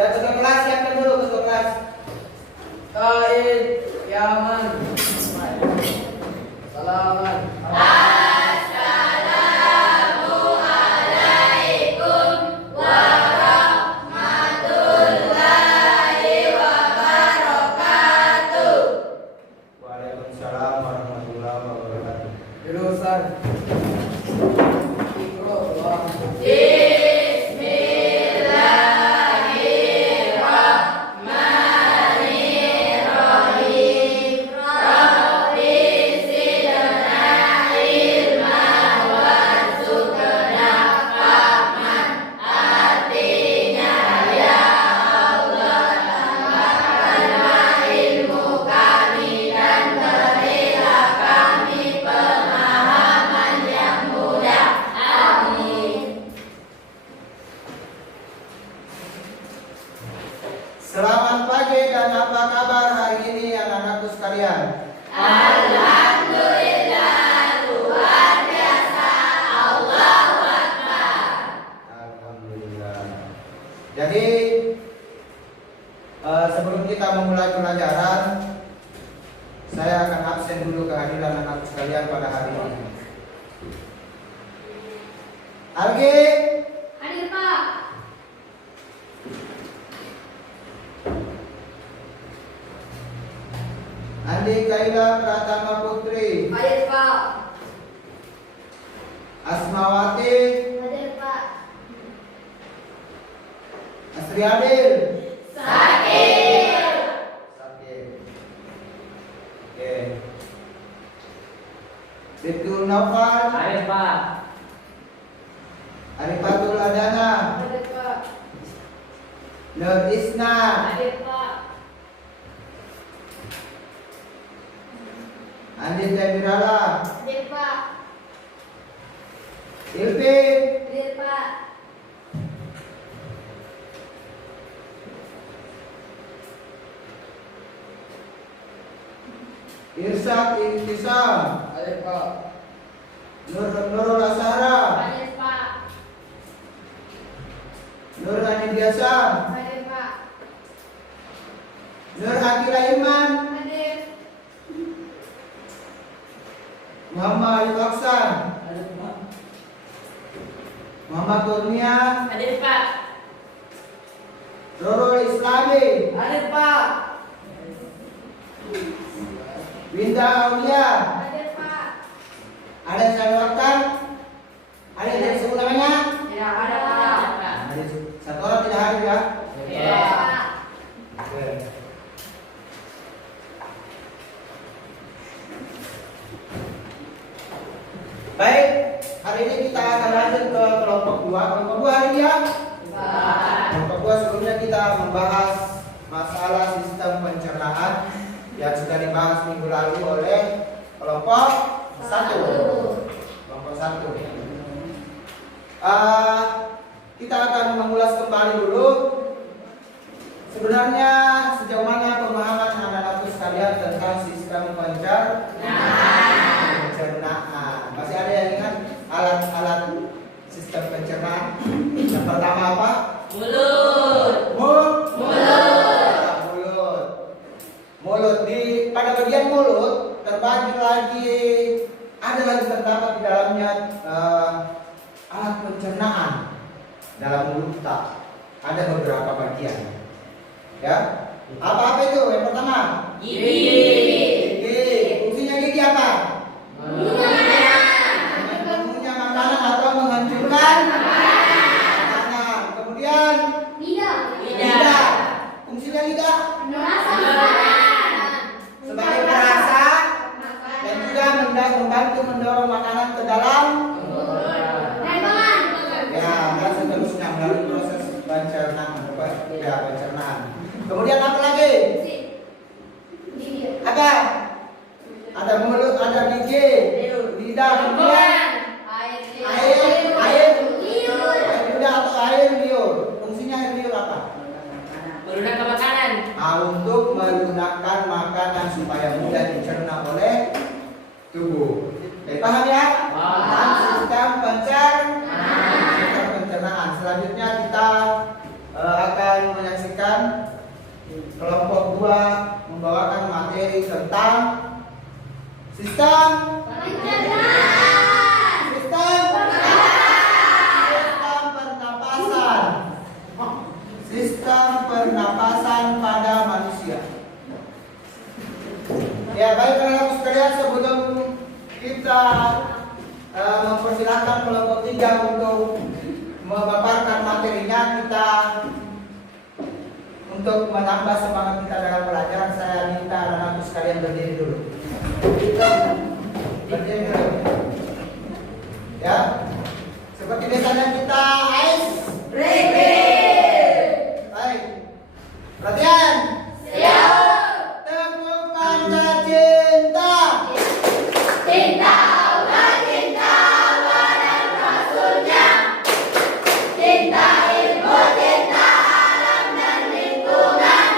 Dan ketua kelas siapkan dulu ketua kelas. Kaid, Yaman, Salaman. Assalamualaikum warahmatullahi wabarakatuh. Waalaikumsalam warahmatullahi wabarakatuh. Dulu Ustaz. Selamat pagi dan apa kabar hari ini anak-anakku sekalian? Alhamdulillah, luar biasa. Allahu Akbar. Alhamdulillah. Jadi sebelum kita memulai pelajaran, saya akan absen dulu kehadiran anak-anak sekalian pada hari ini. Algi, Hadir Pak. Andi Kaila Pratama Putri, Hadir Pak. Asmawati, Hadir Pak. Asri Adil. Sakit. Sakit. Oke. Betul Naufal, Hadir Pak. Arifatul Adana, Hadir Pak. Nur Isna, Hadir Pak. Andin Jabirala, Hadir Pak. Ilvin, Hadir Pak. Irsyad Intisam, Hadir Pak. Nurul Asara, Hadir Pak. Nur Anidiasam, Hadir Pak. Nur Akila Iman, Hadir. Muhammad Ali Baksan, Hadir Pak. Muhammad Kurnia, Hadir Pak. Rorol Islami, Hadir Pak. Winda Aulia. Hadir Pak. Ada yang saya lewatkan? Ada yang dari sebut namanya? Tidak ada Pak. Ada satu orang tidak hadir ya? Iya Pak. Oke. Baik, hari ini kita akan lanjut ke kelompok 2. Kelompok 2 hari ini ya? Pak. Kelompok 2 sebelumnya kita membahas masalah sistem pencernaan yang sudah dibahas minggu lalu oleh kelompok 1. Kelompok 1. Kita akan mengulas kembali dulu sebenarnya sejauh mana pemahaman anak-anakku sekalian tentang sistem pencernaan. Masih ada yang ingat alat-alat sistem pencernaan? Yang pertama apa? Mulut. Mulut. Pada bagian mulut terbagi lagi, ada lagi terdapat di dalamnya alat pencernaan dalam mulut kita. Ada beberapa bagian. Ya. Apa itu? Yang pertama, Gigi. gigi. Fungsinya gigi apa? Mengunyah makanan atau menghancurkan makanan. Kemudian lidah. Fungsinya lidah sebagai perasa dan juga membantu mendorong makanan ke dalam ya, dan seterusnya melalui proses pencernaan. Kemudian apa lagi? Ada mulut, ada gigi, lidah, kemudian air lidah atau air liur. Fungsinya air liur apa? Menggunakan makanan. Untuk melunakkan makanan supaya mudah dicerna oleh tubuh. Paham ya? Paham. Sistem pencernaan. Selanjutnya kita akan menyaksikan tentang sistem pernapasan. Sistem pernapasan pada manusia. Ya, baik anak-anak sekalian, sebelum kita mempersilahkan kelompok 3 untuk memaparkan materinya, kita untuk menambah semangat kita dalam pelajaran, saya minta anak-anak sekalian berdiri dulu. Berdiri dulu. Ya. Seperti biasanya kita ice breaking. Baik. Perhatian. Siap. Tepuk tangan cinta. Cinta Allah, cinta Allah dan Rasulnya. Cinta ilmu, cinta alam dan lingkungan.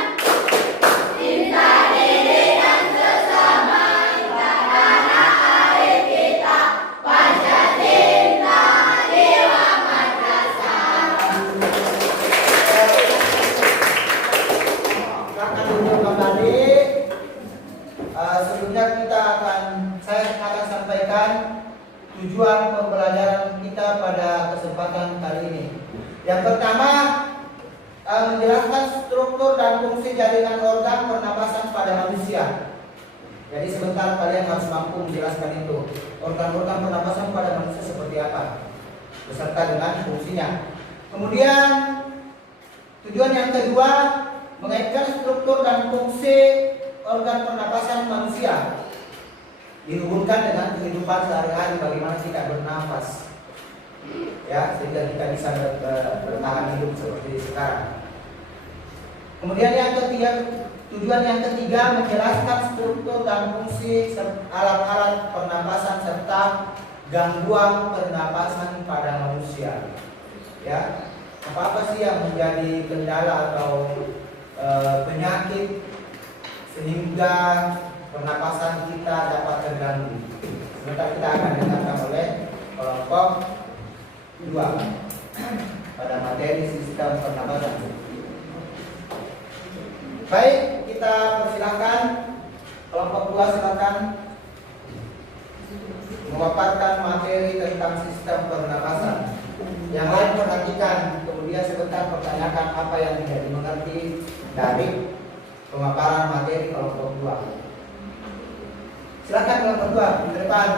Cinta diri dan sesama tanah air kita. Pancasila jiwa madrasah. Silakan duduk kembali. Sebelumnya saya akan sampaikan tujuan pembelajaran kita pada kesempatan kali ini. Yang pertama, menjelaskan struktur dan fungsi jaringan organ pernapasan pada manusia. Jadi sebentar kalian harus mampu menjelaskan itu. Organ-organ pernapasan pada manusia seperti apa, beserta dengan fungsinya. Kemudian tujuan yang kedua, mengaitkan struktur dan fungsi organ pernapasan manusia dihubungkan dengan kehidupan sehari-hari, bagaimana kita bernafas, ya, sehingga kita bisa bertahan hidup seperti sekarang. Kemudian yang ketiga, tujuan yang ketiga, menjelaskan struktur dan fungsi alat-alat pernapasan serta gangguan pernapasan pada manusia. Ya, apa sih yang menjadi kendala atau penyakit sehingga pernapasan kita dapat terganggu. Sebentar kita akan dengarkan oleh kelompok 2 pada materi sistem pernapasan. Baik, kita persilakan kelompok 2, silakan memaparkan materi tentang sistem pernapasan. Yang lain perhatikan, kemudian sebentar pertanyakan apa yang tidak dimengerti dari pemaparan materi kelompok 2. Silakan kelompok 2 di depan.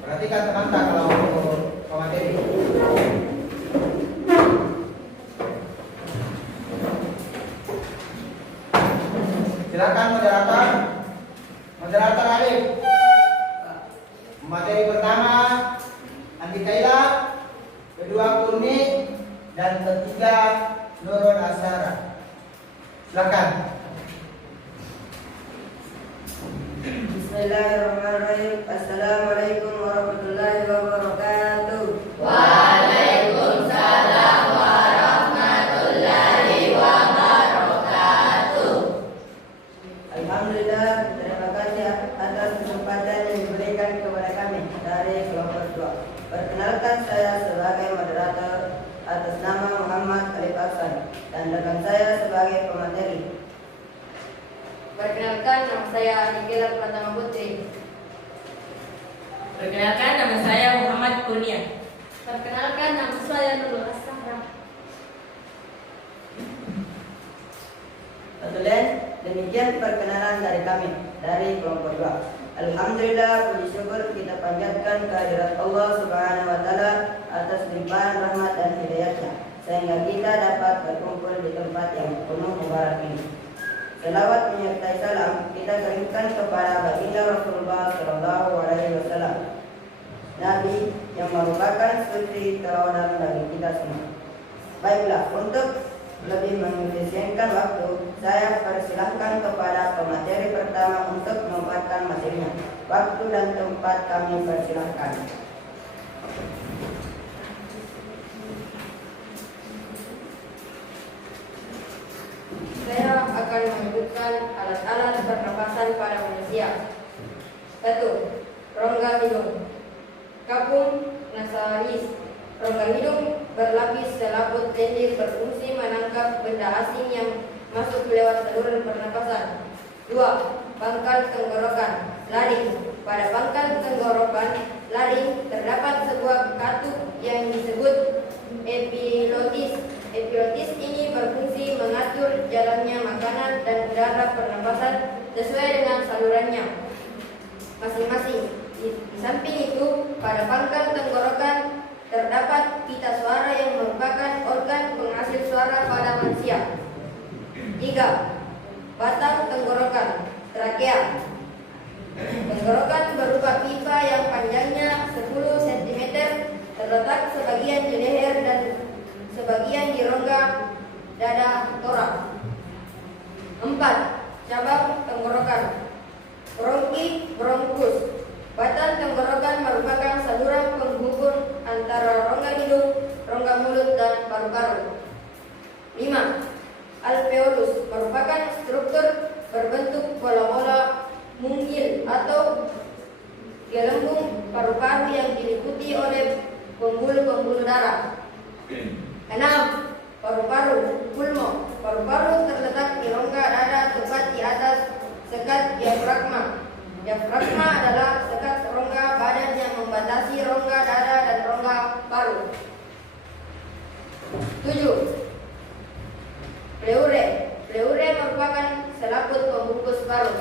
Perhatikan teman-teman kalau pemateri. Silakan moderator Arif. Materi pertama Andi Kaila, kedua Kurni, dan ketiga Nurul Asara. Silakan. Bismillahirrahmanirrahim. Assalamualaikum warahmatullahi wabarakatuh. Waalaikumsalam warahmatullahi wabarakatuh. Alhamdulillah, terima kasih atas kesempatan yang diberikan kepada kami dari kelompok 2. Perkenalkan, saya sebagai moderator atas nama Muhammad Alif Aksan dan rekan saya sebagai pemateri. Perkenalkan, nama saya Nikila Pratama Putri. Perkenalkan, nama saya Muhammad Kurnia. Perkenalkan, nama saya Nurul Asara. Kemudian demikian perkenalan dari kami dari kelompok 2. Alhamdulillah, puji syukur kita panjatkan kehadirat Allah Subhanahu wa taala atas limpahan rahmat dan hidayahnya sehingga kita dapat berkumpul di tempat yang penuh mubarak ini. Selawat menyertai salam kita kirimkan kepada baginda Rasulullah Shallallahu Alaihi Wasallam, Nabi yang merupakan suri tauladan bagi kita semua. Baiklah, untuk lebih mengefisienkan waktu, saya persilahkan kepada pemateri pertama untuk memaparkan materinya. Waktu dan tempat kami persilahkan. Saya akan menyebutkan alat-alat pernapasan pada manusia. 1. Rongga hidung, kapung nasalis, Rongga hidung berlapis selaput lendir berfungsi menangkap benda asing yang masuk lewat saluran pernapasan. 2. Pangkal tenggorokan laring. Pada pangkal tenggorokan laring terdapat sebuah katup yang disebut epilotis. Epilotis ini berfungsi mengatur jalannya makanan dan udara pernapasan sesuai dengan salurannya masing-masing. Di samping itu, pada pangkal tenggorokan terdapat pita suara yang merupakan organ penghasil suara pada manusia. 3. Batang tenggorokan trakea. Tenggorokan berupa pipa yang panjangnya 10 cm terletak sebagian di leher dan sebagian di rongga dada torak. 4. Cabang tenggorokan bronkus. Batang tenggorokan merupakan saluran penghubung antara rongga hidung, rongga mulut, dan paru-paru. 5. Alveolus merupakan struktur berbentuk bola-bola mungil atau gelembung paru-paru yang diliputi oleh pembuluh-pembuluh darah. 6. Paru-paru pulmo. Paru-paru terletak di rongga dada tepat di atas sekat diafragma. Diafragma adalah sekat rongga badan yang membatasi rongga dada dan rongga paru. 7. Pleure. Pleure merupakan selaput pembungkus paru.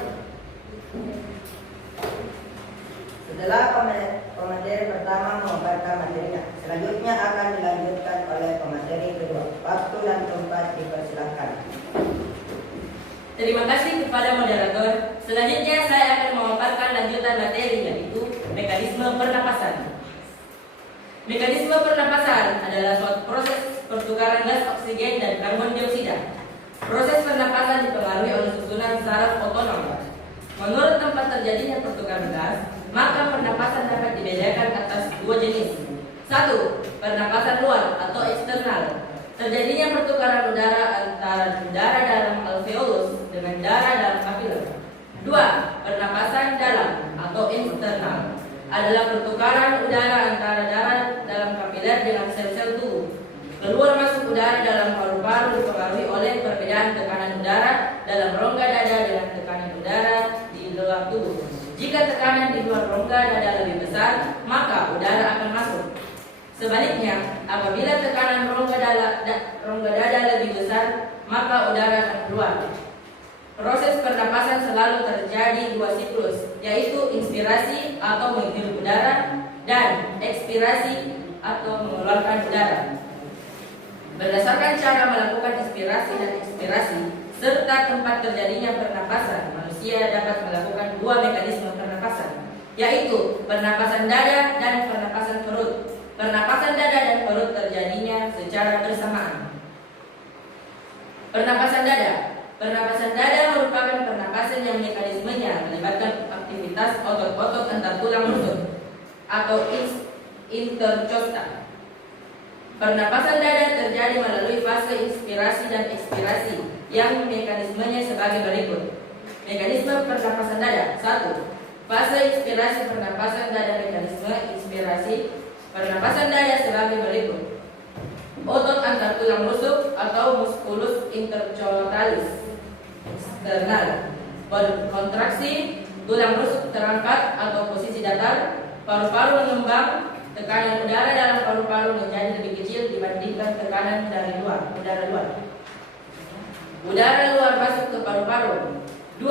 Setelah pemateri pertama memaparkan materinya, selanjutnya akan dilanjutkan oleh pemateri kedua. Waktu dan tempat dipersilakan. Terima kasih kepada moderator. Selanjutnya saya akan memaparkan lanjutan materi, yaitu mekanisme pernapasan. Mekanisme pernapasan adalah suatu proses pertukaran gas oksigen dan karbon dioksida. Proses pernapasan dipengaruhi oleh susunan saraf otonom. Menurut tempat terjadinya pertukaran gas, maka pernapasan dapat dibedakan atas dua jenis. 1. Pernapasan luar atau eksternal. Terjadinya pertukaran udara antara udara dalam alveolus dengan darah dalam kapiler. 2. Pernapasan dalam atau internal adalah pertukaran udara antara darah dalam kapiler dengan sel-sel tubuh. Keluar masuk udara dalam paru-paru dipengaruhi oleh perbedaan tekanan udara dalam rongga dada dengan tekanan udara di luar tubuh. Jika tekanan di luar rongga dada lebih besar, maka udara akan masuk. Sebaliknya, apabila tekanan rongga dada lebih besar, maka udara akan keluar. Proses pernapasan selalu terjadi dua siklus, yaitu inspirasi atau menghirup udara dan ekspirasi atau mengeluarkan udara. Berdasarkan cara melakukan inspirasi dan ekspirasi serta tempat terjadinya pernapasan, manusia dapat melakukan dua mekanisme pernapasan, yaitu pernapasan dada dan pernapasan perut. Pernapasan dada dan perut terjadinya secara bersamaan. Pernapasan dada. Pernapasan dada merupakan pernapasan yang mekanismenya melibatkan aktivitas otot-otot antar tulang rusuk atau intercosta. Pernapasan dada terjadi melalui fase inspirasi dan ekspirasi yang mekanismenya sebagai berikut. Mekanisme pernapasan dada. 1. Fase inspirasi pernapasan dada. Mekanisme inspirasi pernapasan dada sebagai berikut. Otot antar tulang rusuk atau musculus intercolateris eksternal berkontraksi, tulang rusuk terangkat atau posisi datar, paru-paru mengembang, tekanan udara dalam paru-paru menjadi lebih kecil dibandingkan tekanan dari luar, udara luar. Udara luar masuk ke paru-paru. 2.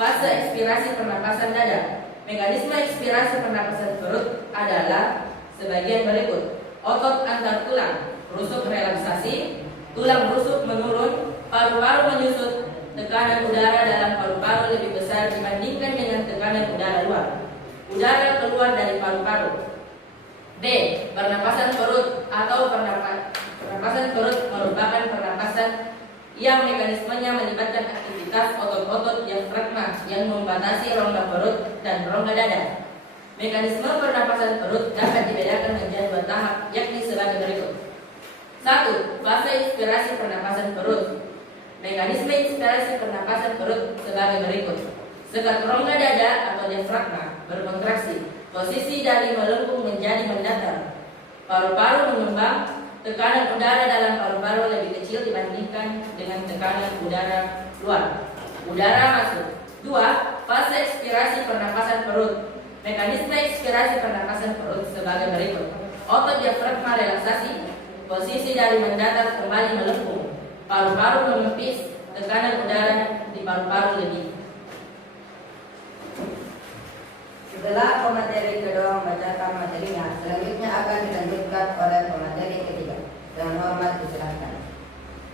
Fase ekspirasi pernapasan dada. Mekanisme ekspirasi pernapasan perut adalah sebagian berikut. Otot antar tulang rusuk relaksasi, tulang rusuk menurun, paru-paru menyusut, tekanan udara dalam paru-paru lebih besar dibandingkan dengan tekanan udara luar. Udara keluar dari paru-paru. B. Pernapasan perut atau pernapasan perut merupakan pernapasan yang mekanismenya melibatkan aktivitas otot-otot diafragma yang membatasi rongga perut dan rongga dada. Mekanisme pernapasan perut dapat dibedakan menjadi dua tahap, yakni sebagai berikut. 1. Fase inspirasi pernapasan perut. Mekanisme inspirasi pernapasan perut sebagai berikut. Sekat rongga dada atau diafragma berkontraksi. Posisi dari melengkung menjadi mendatar. Paru-paru mengembang, tekanan udara dalam paru-paru lebih kecil dibandingkan dengan tekanan udara luar. Udara masuk. 2. Fase ekspirasi pernapasan perut. Mekanisme ekspirasi pernapasan perut sebagai berikut. Otot diafragma relaksasi, posisi dari mendatar kembali melengkung, paru-paru mengempis, tekanan udara di paru-paru lebih. Setelah pemateri kedua membacakan materinya, selanjutnya akan dilanjutkan oleh pemateri ketiga. Dengan hormat diserahkan.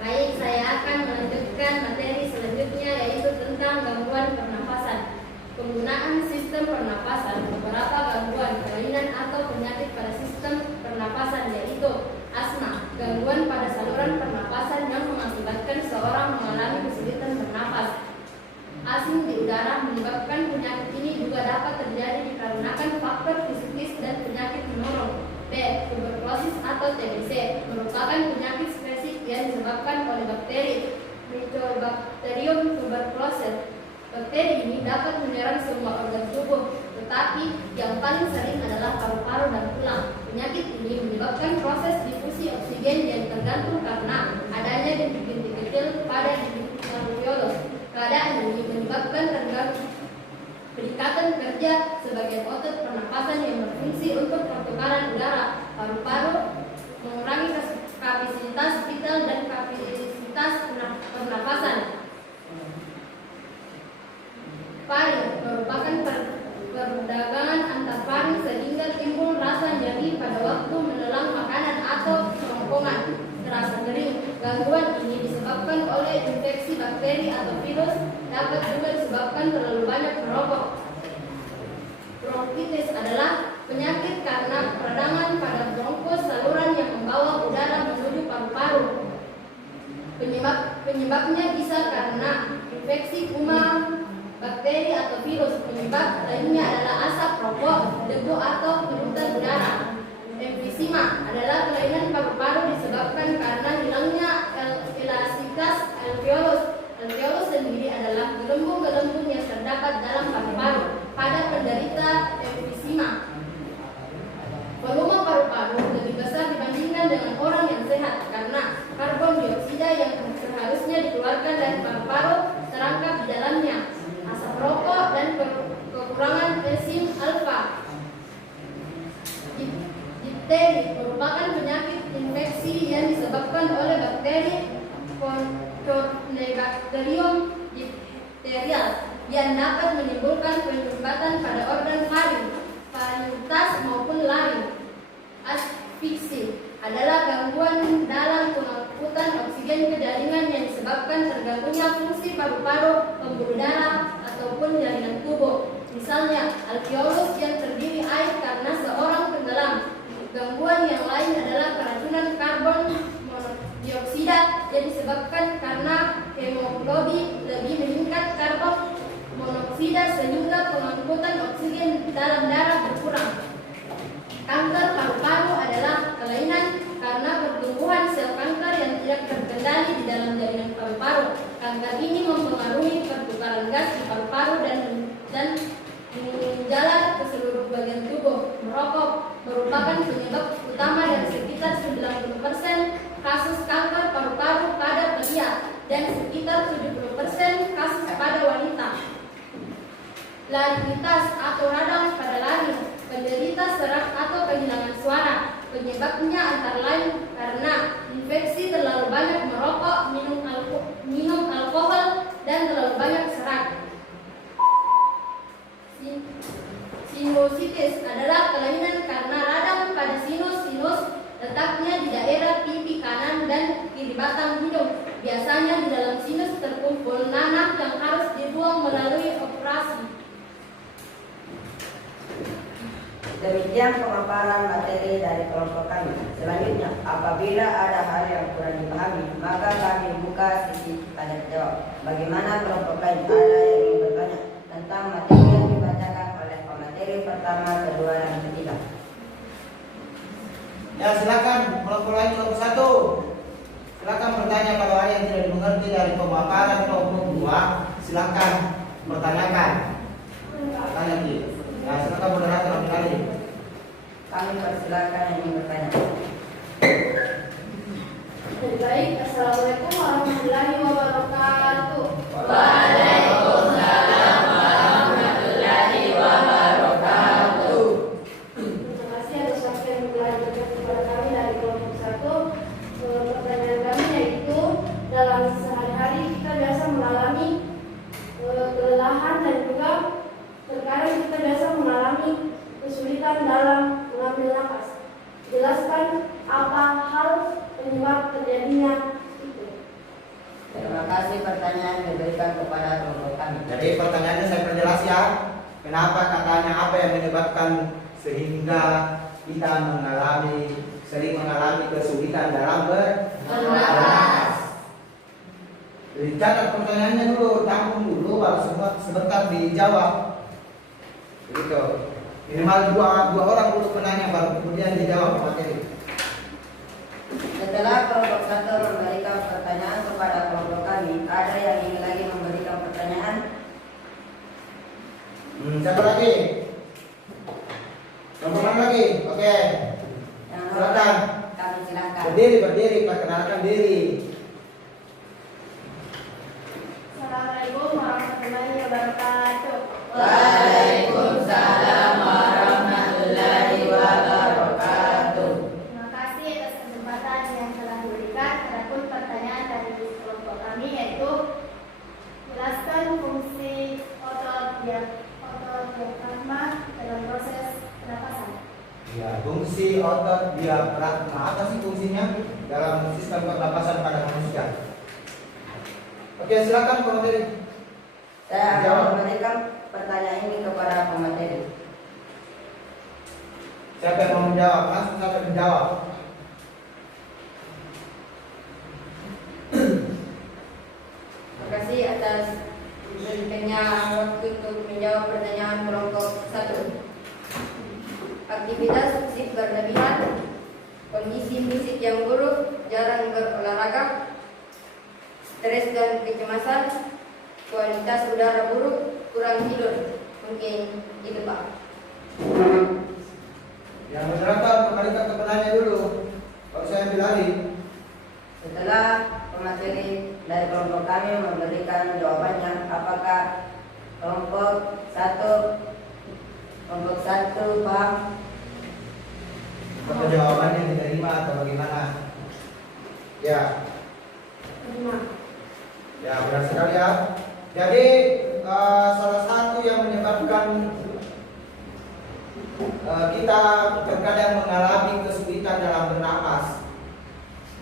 Baik, saya akan melanjutkan materi selanjutnya, yaitu tentang gangguan pernapasan. Penggunaan sistem pernapasan. Beberapa gangguan, kelainan atau penyakit pada sistem pernapasan, yaitu asma, gangguan pada saluran pernapasan yang mengakibatkan seorang mengalami kesulitan bernapas. Asing di udara menyebabkan penyakit ini juga dapat terjadi dikarenakan faktor fisikis dan penyakit menolong. B. Tuberkulosis atau TBC merupakan penyakit spesifik yang disebabkan oleh bakteri Mycobacterium tuberculosis. Bakteri ini dapat menyerang semua organ tubuh, tetapi yang paling sering adalah paru-paru dan tulang. Penyakit ini menyebabkan proses difusi oksigen yang tergantung karena adanya bintik-bintik kecil pada dinding alveolus. Keadaan ini menyebabkan terganggu peningkatan kerja sebagian otot pernapasan yang berfungsi untuk pertukaran udara. Paru-paru mengurangi kapasitas vital dan kapasitas pernapasan. Faring merupakan perdagangan antar faring sehingga timbul rasa nyeri pada waktu menelan makanan atau kerongkongan, terasa kering. Gangguan ini disebabkan oleh infeksi bakteri atau virus, dapat juga disebabkan terlalu banyak merokok. Bronkitis adalah penyakit karena peradangan pada bronkus, saluran yang membawa udara menuju paru-paru. Penyebabnya bisa karena infeksi kuman, bakteri atau virus. Penyebab lainnya adalah asap rokok, debu atau polutan udara. Emfisema adalah kelainan paru-paru disebabkan karena hilangnya elastisitas alveolus. Alveolus sendiri adalah gelembung-gelembung yang terdapat dalam paru-paru pada penderita emfisema. Volume paru-paru lebih besar dibandingkan dengan orang yang sehat karena karbon dioksida yang seharusnya dikeluarkan dari paru-paru terangkap di dalamnya. Asap rokok dan kekurangan enzim alfa. Difteri merupakan penyakit infeksi yang disebabkan oleh bakteri Corynebacterium diphtherias yang dapat menimbulkan penyumbatan pada organ faring, faringitas maupun laring. Asfiksi adalah gangguan dalam pengangkutan oksigen ke jaringan yang disebabkan terganggunya fungsi paru-paru, pembuluh darah, ataupun jaringan tubuh. Misalnya, alveolus yang terdiri air karena seorang tenggelam. Gangguan yang lain adalah keracunan karbon monodioksida yang disebabkan karena hemoglobin lebih meningkat karbon monoksida sehingga pengangkutan oksigen dalam darah berkurang. Kanker paru-paru adalah kelainan karena pertumbuhan sel kanker yang tidak terkendali di dalam jaringan paru-paru. Kanker ini mempengaruhi pertukaran gas di paru-paru dan menjalar ke seluruh bagian tubuh. Merokok merupakan penyebab utama dari sekitar 90% kasus kanker paru-paru pada pria dan sekitar 70% kasus pada wanita. Laryngitis atau radang pada laring, penderita serak atau kehilangan suara. Penyebabnya antara lain karena infeksi, terlalu banyak merokok, minum alkohol, dan terlalu banyak serat. Sinusitis adalah kelainan karena radang pada sinus letaknya di daerah pipi kanan dan kiri batang hidung. Biasanya di dalam sinus terkumpul nanah yang harus dibuang melalui operasi. Demikian pemaparan materi dari kelompok kami. Selanjutnya, apabila ada hal yang kurang dipahami, maka kami buka sesi tanya jawab. Bagaimana kelompok lain? Ada yang ingin bertanya tentang materi yang dibacakan oleh pemateri pertama, kedua, dan ketiga? Ya, silakan kelompok lain, kelompok satu. Silakan bertanya kalau ada yang tidak dimengerti dari pemaparan kelompok dua. Silakan bertanyakan. Tanya lagi. Ya, silakan moderator ambil alih. Kami persilakan yang ingin bertanya. Baik, Assalamualaikum warahmatullahi wabarakatuh. Waalaikumsalam warahmatullahi wabarakatuh. Terima kasih atas waktu yang telah diberikan kepada kami dari kelompok 1. Pertanyaan kami yaitu, dalam sehari-hari kita biasa mengalami kelelahan dan juga terkadang kita biasa mengalami kesulitan dalam mengambil nafas. Jelaskan apa hal penyebab terjadinya itu. Terima kasih pertanyaan diberikan kepada kelompok kami. Jadi pertanyaannya saya perjelas ya. Kenapa katanya apa yang menyebabkan sehingga kita sering mengalami kesulitan dalam bernafas. Jadi catat pertanyaannya dulu, tampung dulu, baru sebentar dijawab. Begitu. Minimal dua orang dulu penanya, baru kemudian dijawab materi. Setelah kelompok 1 memberikan pertanyaan kepada kelompok kami, ada yang ingin lagi memberikan pertanyaan? Siapa lagi? Kelompok mana lagi? Oke. Yang Silakan. kami silakan. Berdiri, perkenalkan diri. Assalamualaikum warahmatullahi wabarakatuh. Waalaikumsalam warahmatullahi wabarakatuh. Terima kasih atas kesempatan yang telah diberikan. Adapun pertanyaan dari kelompok kami yaitu, jelaskan fungsi otot diafragma dalam proses pernapasan. Ya, fungsi otot diafragma. Apa sih fungsinya dalam sistem pernapasan pada manusia? Oke, silakan pemateri. Saya Jawab. akan memberikan pertanyaan ini kepada pemateri. Siapa yang mau menjawab? Langsung siapa yang menjawab? Terima kasih atas diberikannya waktu untuk menjawab pertanyaan kelompok 1. Aktivitas fisik berlebihan, kondisi fisik yang buruk, jarang berolahraga, stres dan kecemasan, kualitas udara buruk, kurang tidur. Mungkin itu Pak. Yang moderator kembalikan ke penanya dulu. Kalau saya ambil alih. Setelah pemateri dari kelompok kami memberikan jawabannya, apakah kelompok 1 paham? Apa jawabannya diterima atau bagaimana? Ya, Terima. ya benar sekali ya. Jadi salah satu yang menyebabkan kita terkadang mengalami kesulitan dalam bernapas.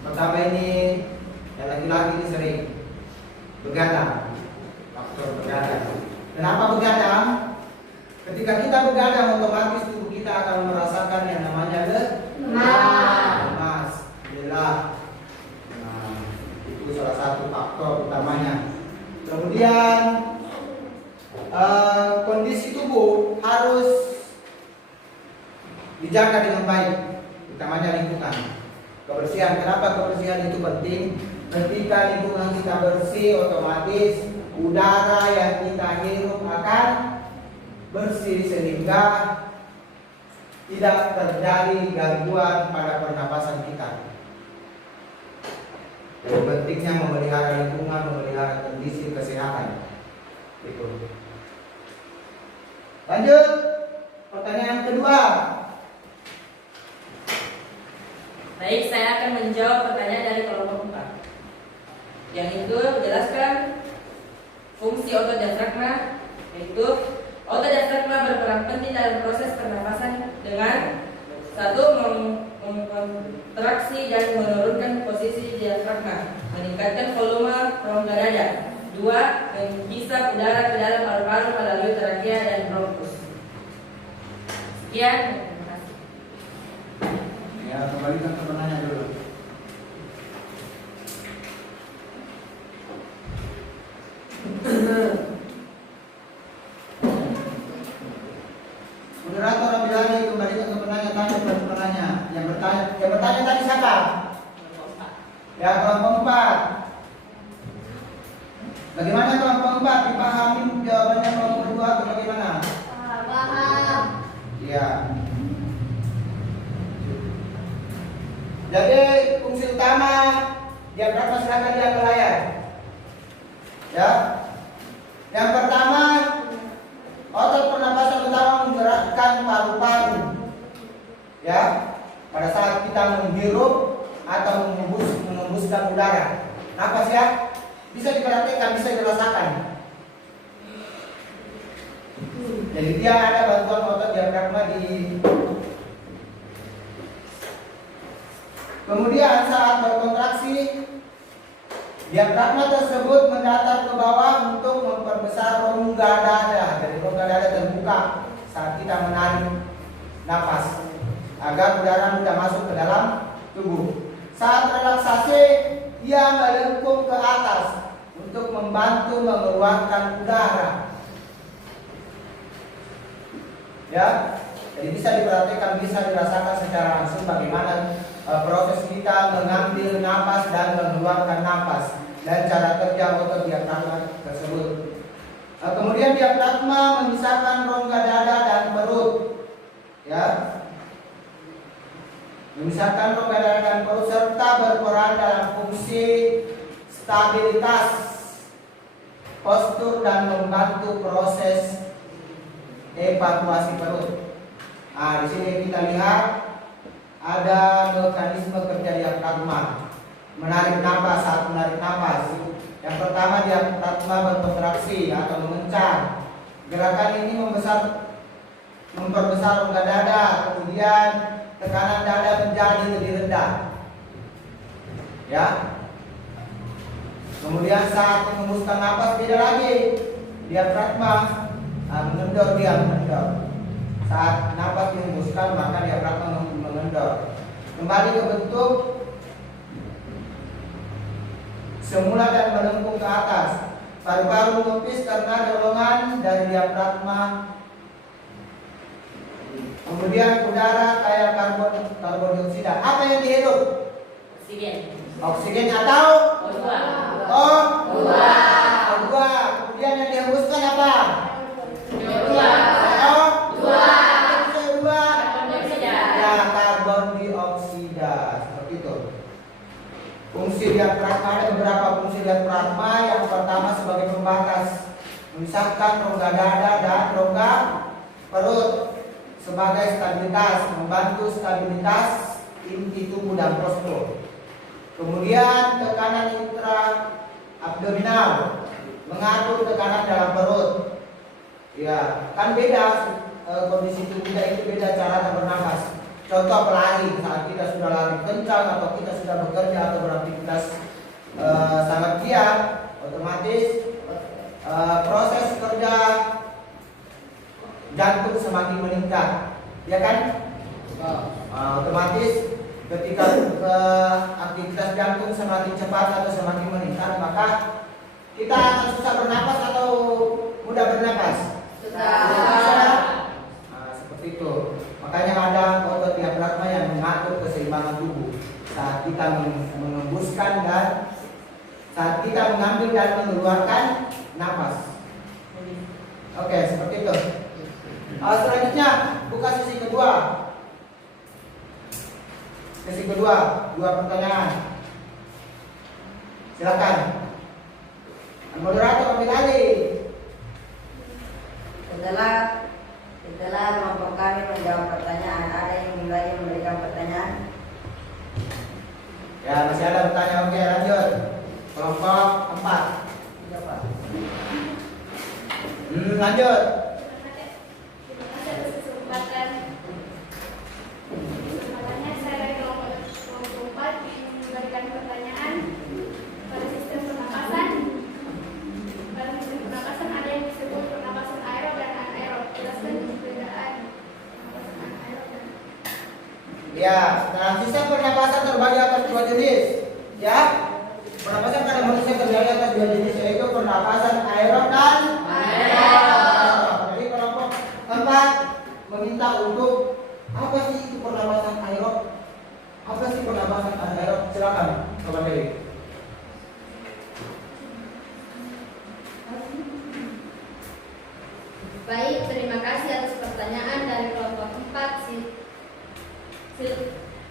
Pertama ini yang laki-laki ini sering begadang, faktor begadang. Kenapa begadang? Ketika kita begadang, otomatis tubuh kita akan merasakan yang namanya lemas, lelah. Nah, itu salah satu faktor utamanya. Kemudian kondisi tubuh harus dijaga dengan baik, utamanya lingkungan. Kebersihan. Kenapa kebersihan itu penting? Ketika lingkungan kita bersih, otomatis udara yang kita hirup akan bersih sehingga tidak terjadi gangguan pada pernapasan kita. Jadi pentingnya memelihara lingkungan, memelihara kondisi kesehatan. Itu. Lanjut, pertanyaan kedua. Baik, saya akan menjawab pertanyaan dari kelompok 4. Yang itu menjelaskan fungsi otot diafragma, yaitu otot diafragma berperan penting dalam proses pernapasan dengan 1. Mengkontraksi dan menurunkan posisi diafragma, meningkatkan volume rongga dada. 2. Menghisap udara ke dalam paru-paru melalui trakea dan bronkus. Sekian. Terima kasih. Ya, kembalikan ke penanya dulu. Moderator ambil alih, kembalikan ke penanya, tanya kepada penanya. Yang bertanya tadi siapa? Ya, kelompok 4. Bagaimana kelompok 4? Dipahami jawabannya kelompok 2 atau bagaimana? Paham. Ya. Jadi fungsi utama diafragma, silakan lihat ke layar. Ya. Yang pertama, otot pernapasan utama menggerakkan paru-paru. Ya. Pada saat kita menghirup atau mengembuskan udara. Napas ya. Bisa diperhatikan, bisa dirasakan. Jadi dia ada bantuan otot diafragma di. Kemudian saat berkontraksi, diafragma tersebut mendatar ke bawah untuk memperbesar rongga dada. Jadi rongga dada terbuka saat kita menarik napas agar udara mudah masuk ke dalam tubuh. Saat relaksasi, ia melengkung ke atas untuk membantu mengeluarkan udara. Ya, jadi bisa diperhatikan, bisa dirasakan secara langsung bagaimana proses kita mengambil napas dan mengeluarkan napas dan cara kerja otot diafragma tersebut. Kemudian diafragma memisahkan rongga dada dan perut. Ya, memisahkan rongga dada dan perut serta berperan dalam fungsi stabilitas postur dan membantu proses evakuasi perut. Nah, di sini kita lihat ada mekanisme kerja diafragma. Menarik napas, saat menarik napas. Yang pertama diafragma berkontraksi atau memencang. Gerakan ini memperbesar rongga dada, kemudian tekanan dada menjadi lebih rendah. Ya. Kemudian saat mengembuskan napas beda lagi. Diafragma mengendor, dia mengendor. Saat napas dihembuskan maka diafragma mengendor. Kembali ke bentuk semula dan melengkung ke atas. Paru-paru menepis karena dorongan dari diafragma. Kemudian udara kayak karbon dioksida. Apa yang dihirup? Oksigen. Oksigen atau O2. O2. Kemudian yang dihembuskan apa? CO2. Ya, karbon dioksida. Seperti itu. Fungsi diafragma, ada beberapa fungsi diafragma. Yang pertama sebagai pembatas, memisahkan rongga dada dan rongga perut. Sebagai stabilitas, membantu stabilitas inti tubuh dan postur. Kemudian tekanan intra abdominal, mengatur tekanan dalam perut. Ya, kan beda kondisi tubuh kita itu, beda cara bernapas. Contoh pelari, saat kita sudah lari kencang atau kita sudah bekerja atau beraktivitas sangat giat, otomatis proses kerja jantung semakin meningkat, ya kan? Otomatis ketika aktivitas jantung semakin cepat atau semakin meningkat, maka kita akan susah bernapas atau mudah bernapas? Susah. Seperti itu. Makanya ada otot diafragma yang mengatur keseimbangan tubuh saat kita mengembuskan dan saat kita mengambil dan mengeluarkan napas. Oke, seperti itu. Selanjutnya buka sesi kedua. Sesi kedua, 2 pertanyaan. Silakan. Moderator ambil alih. Setelah kelompok kami menjawab pertanyaan, ada yang lagi memberikan pertanyaan? Ya, masih ada pertanyaan. Oke, lanjut. Kelompok 4. Lanjut. Terima kasih atas kesempatan. Kesempatannya saya dari kelompok 4 memberikan pertanyaan pada sistem pernapasan. Pada sistem pernapasan ada yang disebut pernapasan aerob dan anaerob. Jelaskan perbedaan pernapasan anaerob dan Ya, nah sistem pernapasan terbagi atas 2 jenis. Ya, pernapasan pada manusia terbagi atas 2 jenis, yaitu pernapasan aerob dan anaerob. Jadi kelompok 4 meminta untuk apa sih itu pernapasan aerob? Apa sih pernapasan anaerob? Silakan, Sobat Dewi. Baik, terima kasih atas pertanyaan dari kelompok 4.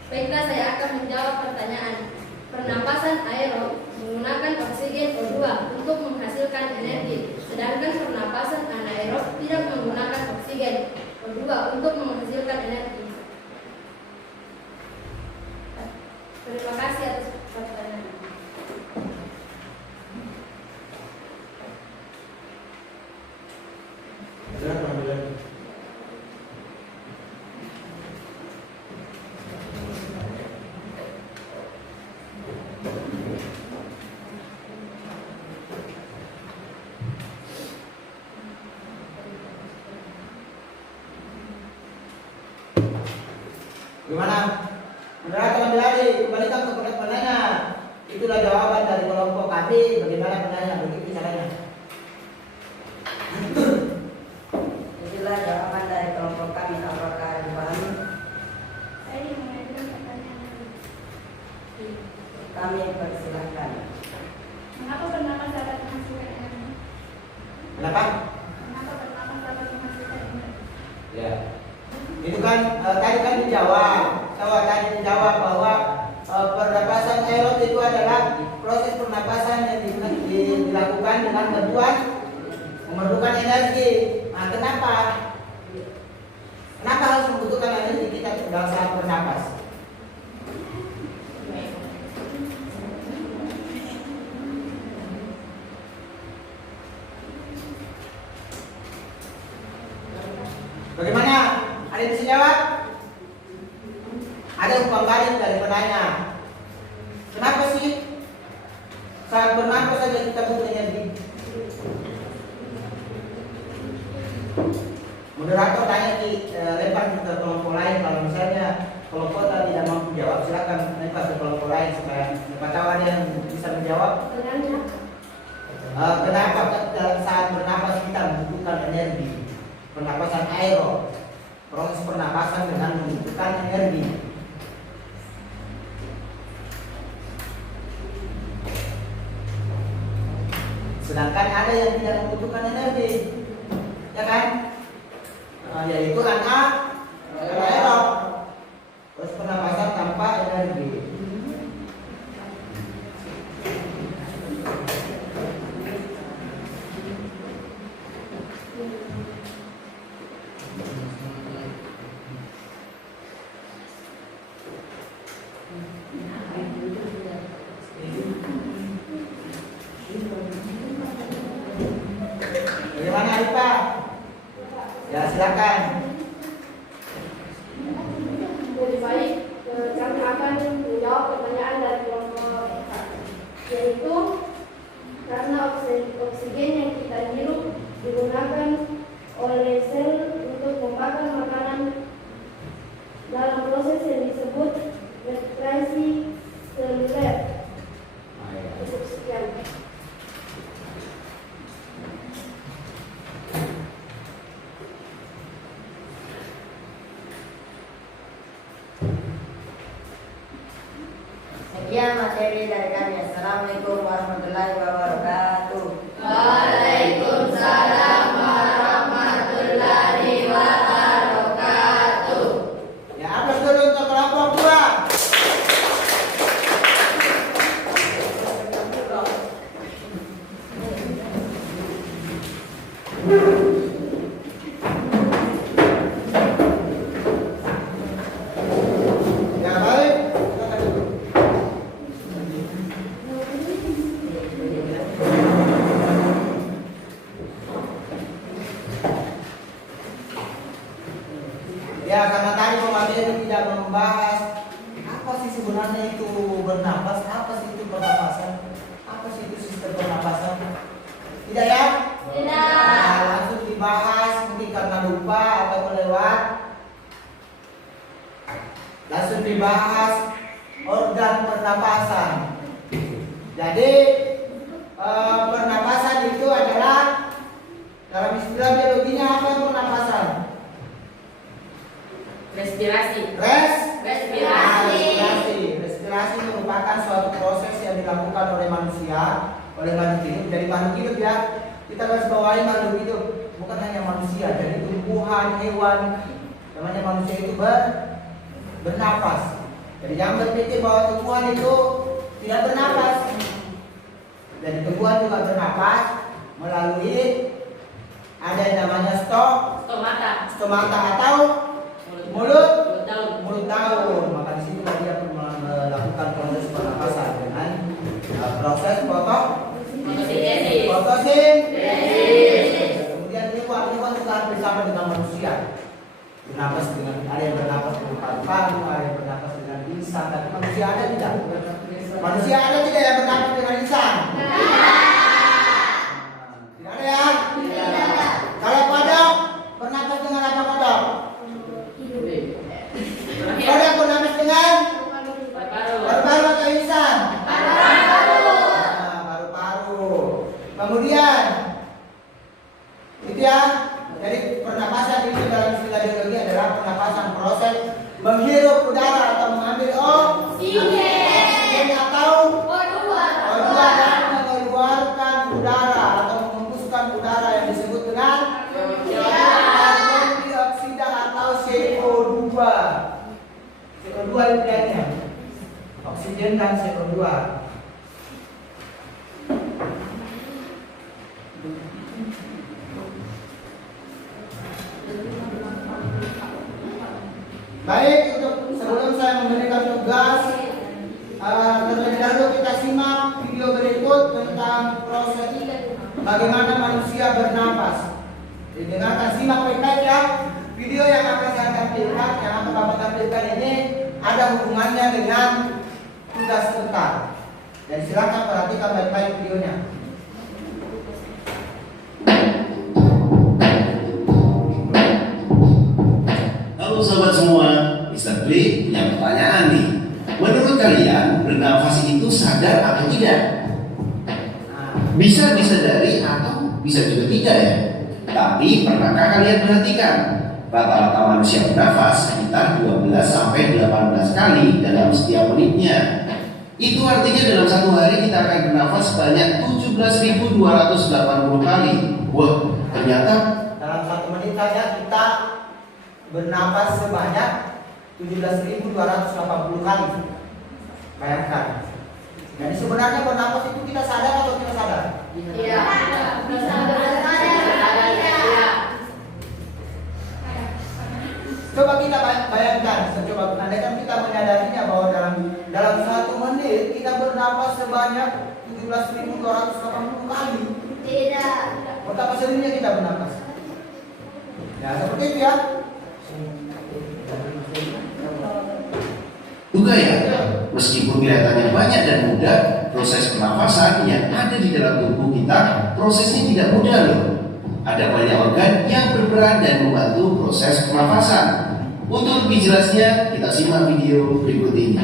Baiklah, saya akan menjawab pertanyaan. Pernapasan aerob menggunakan oksigen O2 untuk menghasilkan energi, sedangkan pernapasan anaerob tidak menggunakan oksigen O2 untuk menghasilkan energi. Terima kasih atas pertanyaan. Silakan ambil lagi. Gimana? Saudara teman lagi, kembalikan kepada penanya. Itulah jawaban dari kelompok kami. Bagaimana penanya? Begitu caranya. Itulah jawaban dari kelompok kami. Apakah dipahami? Saya ingin mengajukan pertanyaan. Kami persilahkan. Mengapa pernapasan dapat menghasilkan energi? Kenapa? Mengapa pernapasan dapat menghasilkan energi? Ya. Itu kan tadi kan dijawab. Tadi dijawab bahwa pernapasan aerob itu adalah proses pernapasan yang dilakukan dengan bantuan memerlukan energi. Nah, kenapa? Kenapa harus membutuhkan energi kita dalam saat bernapas? Bagaimana? Ada yang bisa jawab? Ada umpan balik dari penanya. Kenapa sih saat bernapas saja kita butuh energi? Moderator tanya lempar ke kelompok lain. Kalau misalnya kelompok tadi tidak mampu jawab, silakan lempar ke kelompok lain supaya siapa tahu ada yang bisa menjawab. Kenapa saat bernapas kita membutuhkan energi? Pernapasan aerob, proses pernapasan dengan membutuhkan energi. Sedangkan ada yang tidak membutuhkan energi, ya kan? Yaitu anaerob, proses pernapasan tanpa energi. Bagaimana Arifah? Ya silakan. Lebih baik kami akan menjawab pertanyaan dari kelompok F, yaitu karena oksigen yang kita hirup digunakan oleh sel untuk membakar makanan dalam proses yang disebut respirasi seluler. Cukup sekian. Sekian materi dari kami. Assalamualaikum warahmatullahi wabarakatuh. Waalaikumsalam warahmatullahi wabarakatuh. Ya aplaus dulu untuk kelompok 2. Ya baik. Silakan duduk. Ya karena tadi pemateri tidak membahas apa sih sebenarnya itu bernapas, apa sih itu pernapasan, apa sih itu sistem pernapasan. Tidak ya? Nah, langsung dibahas mungkin karena lupa atau kelewat. Langsung dibahas organ pernapasan. Jadi pernapasan itu adalah dalam istilah biologinya apa pernapasan? Respirasi. Respirasi merupakan suatu proses yang dilakukan oleh manusia, oleh makhluk hidup. Dari makhluk hidup ya, kita harus bawahi makhluk hidup, bukan hanya manusia. Dari tumbuhan, hewan, namanya manusia itu bernapas. Jadi jangan berpikir bahwa tumbuhan itu tidak bernapas. Jadi tumbuhan juga bernapas melalui ada yang namanya stomata atau mulut daun. Maka di situ dia melakukan proses pernapasan dengan proses fotosintesis. Kemudian hewan juga hampir sama dengan manusia. Bernapas dengan ada yang bernapas dengan paru-paru, ada yang bernapas dengan lisan. Tapi manusia ada tidak? Manusia ada tidak yang bernapas dengan lisan? Tidak ada ya? Kalau kodok bernapas dengan apa kodok? Kodok bernapas dengan paru-paru atau lisan? Paru-paru. Kemudian itu ya. Jadi pernapasan itu dalam istilah biologi adalah pernapasan proses menghirup udara atau mengambil oksigen atau O2 dan mengeluarkan udara atau menghembuskan udara yang disebut dengan karbon dioksida atau CO2. CO2 itu bedanya. Oksigen dan CO2. Baik, untuk sebelum saya memberikan tugas, terlebih dahulu kita simak video berikut tentang proses bagaimana manusia bernapas. Dengarkan, simak baik-baik ya. Video yang akan saya tampilkan, yang akan Bapak tampilkan ini ada hubungannya dengan tugas sebentar. Dan silakan perhatikan baik-baik videonya. Halo sobat semua, Mr. Klik punya pertanyaan nih. Menurut kalian, bernafas itu sadar atau tidak? Bisa disadari atau bisa juga tidak ya? Tapi pernahkah kalian perhatikan? Rata-rata manusia bernafas sekitar 12-18 kali dalam setiap menitnya. Itu artinya dalam satu hari kita akan bernafas sebanyak 17.280 kali. Wah, ternyata dalam satu menit saja kita bernapas sebanyak 17.280 kali. Bayangkan. Jadi sebenarnya bernapas itu kita sadar atau tidak sadar? Iya. Coba kita bayangkan, coba andaikan kita menyadarinya bahwa dalam satu menit kita bernapas sebanyak 17.280 kali. Tidak. Betapa seringnya kita bernapas. Ya seperti itu ya. juga ya, meskipun kelihatannya banyak dan mudah, proses pernafasan yang ada di dalam tubuh kita prosesnya tidak mudah loh. Ada banyak organ yang berperan dan membantu proses pernafasan. Untuk lebih jelasnya, kita simak video berikut ini.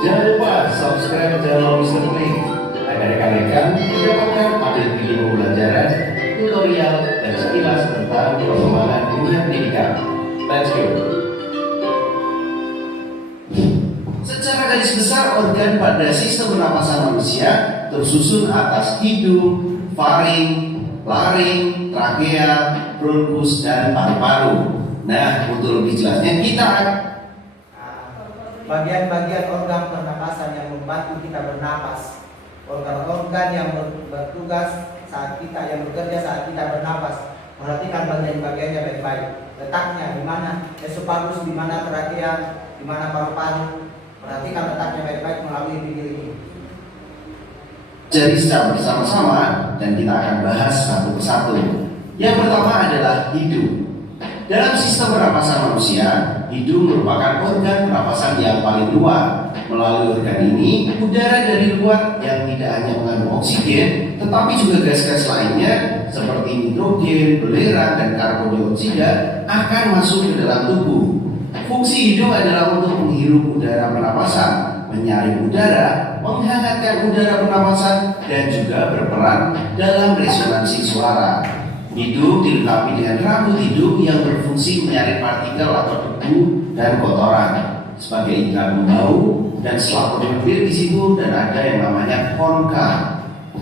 Jangan lupa subscribe channel Mr. Klik agar rekan-rekan mendapatkan update video pembelajaran, tutorial, dan sekilas tentang perkembangan dunia pendidikan. Let's go! Secara garis besar, organ pada sistem pernapasan manusia tersusun atas hidung, faring, laring, trakea, bronkus, dan paru-paru. Nah, untuk lebih jelasnya kita bagian-bagian organ pernapasan yang membantu kita bernapas, organ-organ yang bertugas saat kita, yang bekerja saat kita bernapas. Perhatikan bagian-bagiannya baik-baik. Letaknya di mana? Esofagus di mana, trakea di mana, paru-paru. Perhatikan letaknya baik-baik melalui video ini. Jadi secara bersama-sama dan kita akan bahas satu persatu. Yang pertama adalah hidung. Dalam sistem pernapasan manusia, hidung merupakan organ pernapasan yang paling luar. Melalui organ ini, udara dari luar yang tidak hanya mengandung oksigen, tetapi juga gas-gas lainnya seperti nitrogen, belerang, dan karbon dioksida akan masuk ke dalam tubuh. Fungsi hidung adalah untuk menghirup udara pernapasan, menyaring udara, menghangatkan udara pernapasan, dan juga berperan dalam resonansi suara. Hidung dilengkapi dengan rambut hidung yang berfungsi menyaring partikel atau debu dan kotoran sebagai indera pembau, dan selaput lendir di situ, dan ada yang namanya konka.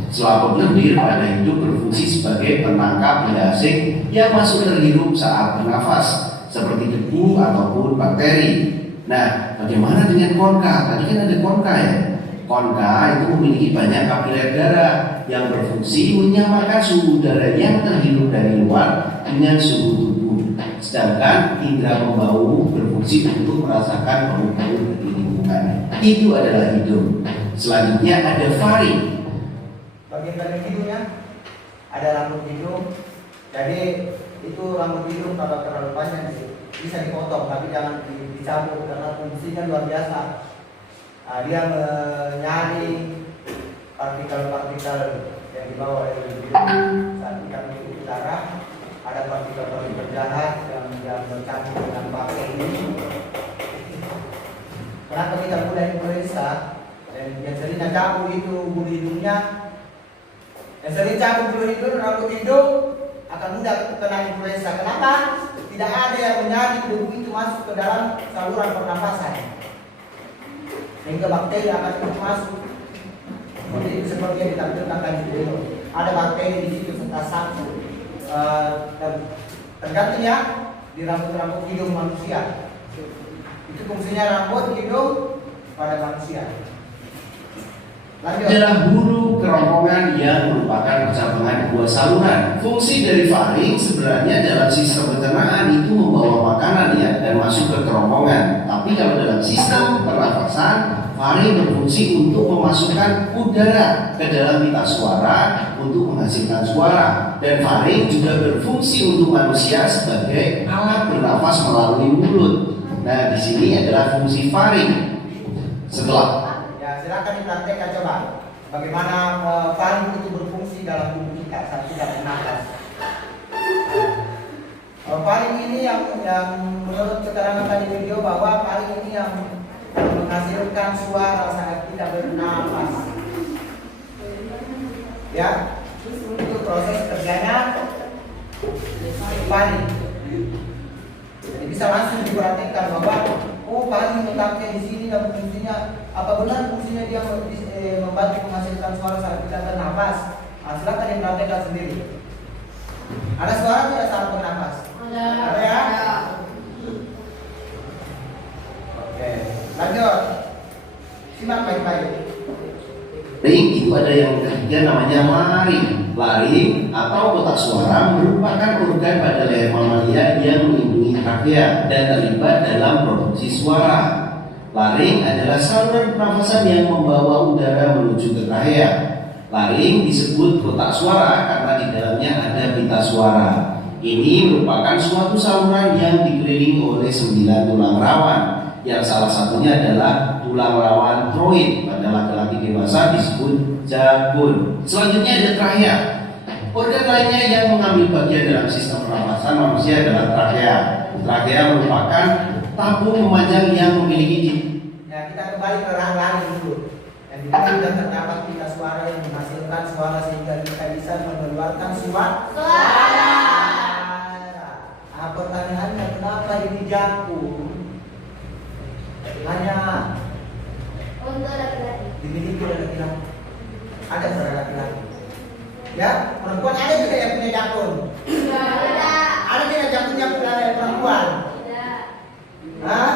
Selaput lendir pada hidup berfungsi sebagai penangkap benda asing yang masuk terhirup saat bernafas, seperti debu ataupun bakteri. Nah, bagaimana dengan konka? Tadi kan ada konka ya. Konka itu memiliki banyak kapiler darah yang berfungsi menyamakan suhu udara yang terhirup dari luar dengan suhu tubuh. Sedangkan indera pembau berfungsi untuk merasakan bau-bau di lingkungan. Itu adalah hidung. Selanjutnya ada faring. Bagian hidungnya ada rambut hidung. Jadi itu rambut hidung kalau terlalu panjang sih bisa dipotong, tapi jangan dicabut karena fungsinya luar biasa. Nah, dia menyaring partikel-partikel yang dibawa oleh hidung saat kita mengikuti darah. Ada partikel-partikel jahat yang bercampur dengan bakteri ini. Kenapa kita mulai periksa? Dan yang seringnya cabut itu bulu hidungnya. Yang sering cabut bulu hidung, rambut hidung akan mudah terkena influenza. Kenapa? Tidak ada yang menyaring debu itu masuk ke dalam saluran pernafasan, sehingga bakteri akan masuk. Seperti yang ditampilkan tadi dulu. Ada bakteri di situ serta satu. Tergantung ya di rambut hidung manusia. Itu fungsinya rambut hidung pada manusia. Lanjut. Adalah bulu kerongkongan yang merupakan percabangan dua saluran. Fungsi dari faring sebenarnya dalam sistem pencernaan itu membawa makanan ya dan masuk ke kerongkongan. Tapi kalau dalam sistem pernafasan, faring berfungsi untuk memasukkan udara ke dalam pita suara untuk menghasilkan suara. Dan faring juga berfungsi untuk manusia sebagai alat bernafas melalui mulut. Nah, di sini adalah fungsi faring. Setelah Silakan dipraktekkan coba bagaimana faring itu berfungsi dalam tubuh kita saat kita bernafas. Faring ini yang menurut keterangan tadi video bahwa faring ini yang menghasilkan suara saat kita bernafas. Ya, itu proses kerjanya faring. Jadi bisa langsung diperhatikan bahwa faring letaknya di sini dan fungsinya apa benar fungsinya dia membantu menghasilkan suara saat kita bernafas. Nah, silakan diperhatikan sendiri. Ada suara tidak saat bernafas? Ada ya? Oke, lanjut. Simak baik-baik. Ring itu ada yang ketiga namanya laring. Laring atau kotak suara merupakan organ pada leher mamalia yang melindungi trakea dan terlibat dalam produksi suara. Laring adalah saluran pernafasan yang membawa udara menuju ke trachea. Laring disebut kotak suara karena di dalamnya ada pita suara. Ini merupakan suatu saluran yang dikelilingi oleh 9 tulang rawan, yang salah satunya adalah tulang rawan troid. Pada laki-laki dewasa disebut jabun. Selanjutnya ada trachea. Organ lainnya yang mengambil bagian dalam sistem pernafasan manusia adalah trachea. Trachea merupakan tabung memanjang yang memiliki Ya, kita kembali ke laring dulu. Yang di mana sudah terdapat pita suara yang menghasilkan suara sehingga kita bisa mengeluarkan suara. Nah, pertanyaannya kenapa ini jangkung? Hanya Untuk laki-laki. dimiliki oleh laki-laki. Ada pada laki-laki. Ya, perempuan ada juga yang punya jangkung. Ada tidak jangkung yang punya perempuan? Hah?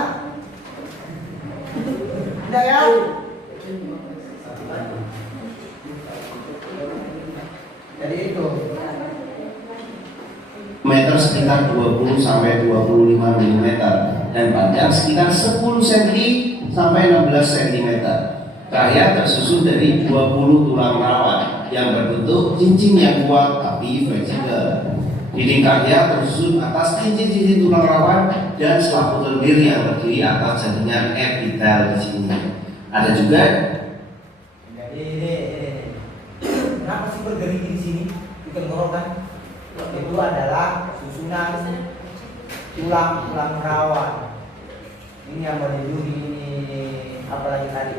Tidak ya? Jadi itu meter sekitar 20 sampai 25 mm dan panjang sekitar 10 cm sampai 16 cm. Trachea tersusun dari 20 tulang rawan yang berbentuk cincin yang kuat tapi fleksibel. Dinding trachea tersusun atas cincin-cincin tulang rawan dan selaput lendir yang berdiri atas jaringan epitel di sini. Ada juga. jadi ini. Kenapa sih bergerigi di sini di tenggorokan? Itu adalah susunan tulang rawan. Ini yang melindungi ini apalagi tadi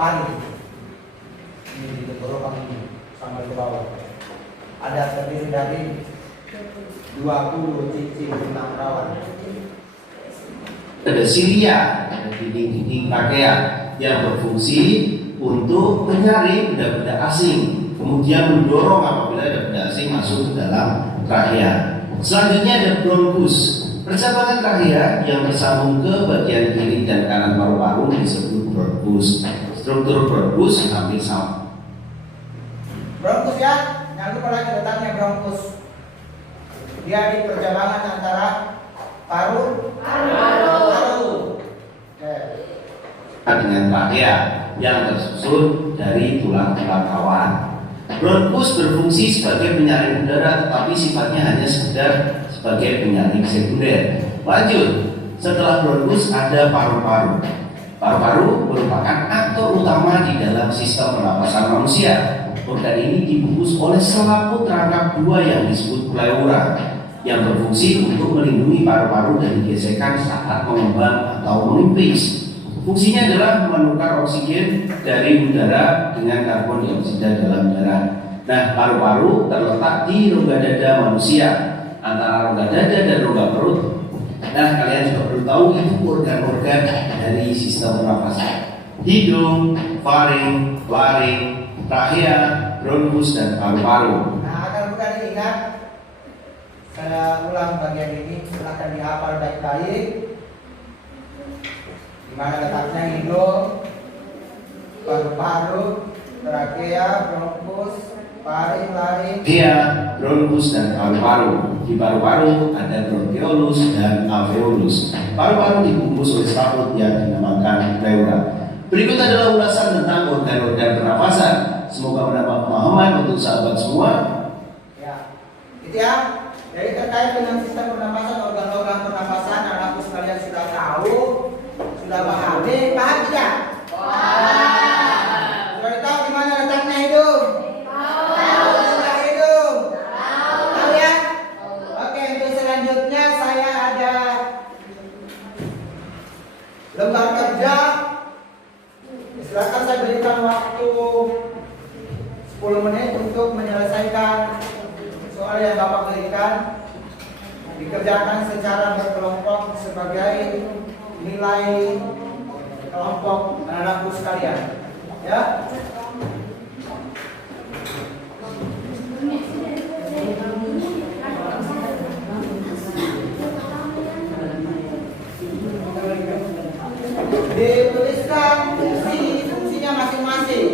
paling ini di tenggorokan ini sampai ke bawah. Ada terdiri dari 20 cincin tulang rawan. Ada silia, ada dinding-dinding trachea. yang berfungsi untuk menyaring benda-benda asing, kemudian mendorong apabila ada benda asing masuk ke dalam trachea. Selanjutnya ada bronkus. Percabangan trachea yang bersambung ke bagian kiri dan kanan paru-paru disebut bronkus. Struktur bronkus hampir sama. Bronkus ya, jangan lupa lagi letaknya bronkus. Dia di percabangan antara paru. Dengan trachea yang tersusun dari tulang-tulang kawan. Bronkus berfungsi sebagai penyaring udara, tetapi sifatnya hanya sekedar sebagai penyaring sekunder. Lanjut, setelah bronkus ada paru-paru. Paru-paru merupakan aktor utama di dalam sistem pernapasan manusia. Organ ini dibungkus oleh selaput rangkap dua yang disebut pleura, yang berfungsi untuk melindungi paru-paru dari gesekan saat mengembang atau menimpis. Fungsinya adalah menukar oksigen dari udara dengan karbon dioksida dalam darah. Nah, paru-paru terletak di rongga dada manusia, antara rongga dada dan rongga perut. Nah, kalian juga perlu tahu itu organ-organ dari sistem pernapasan: hidung, faring, laring, trachea, bronkus, dan paru-paru. Nah, agar mudah diingat, saya ulang bagian ini, silakan dihafal baik-baik. Di mana letaknya hidung, paru-paru, trachea, bronkus, faring, laring, Trachea, bronkus, dan paru-paru. Di paru-paru ada bronchiolus dan alveolus. Paru-paru dibungkus oleh selaput yang dinamakan pleura. Berikut adalah ulasan tentang organ-organ pernapasan. Semoga menambah pemahaman untuk sahabat semua. ya, gitu ya. Jadi terkait dengan sistem pernapasan, organ-organ pernapasan, anakku sekalian sudah tahu, sudah pahami, paham tidak? Sudah tahu di mana letaknya hidung? Tahu letak hidung? Tahu ya? Oke, untuk selanjutnya saya ada lembar kerja. Silakan saya berikan waktu 10 menit untuk menyelesaikan soal yang Bapak berikan. Dikerjakan secara berkelompok sebagai nilai kelompok anak-anakku sekalian. Ya. Dituliskan fungsinya masing-masing.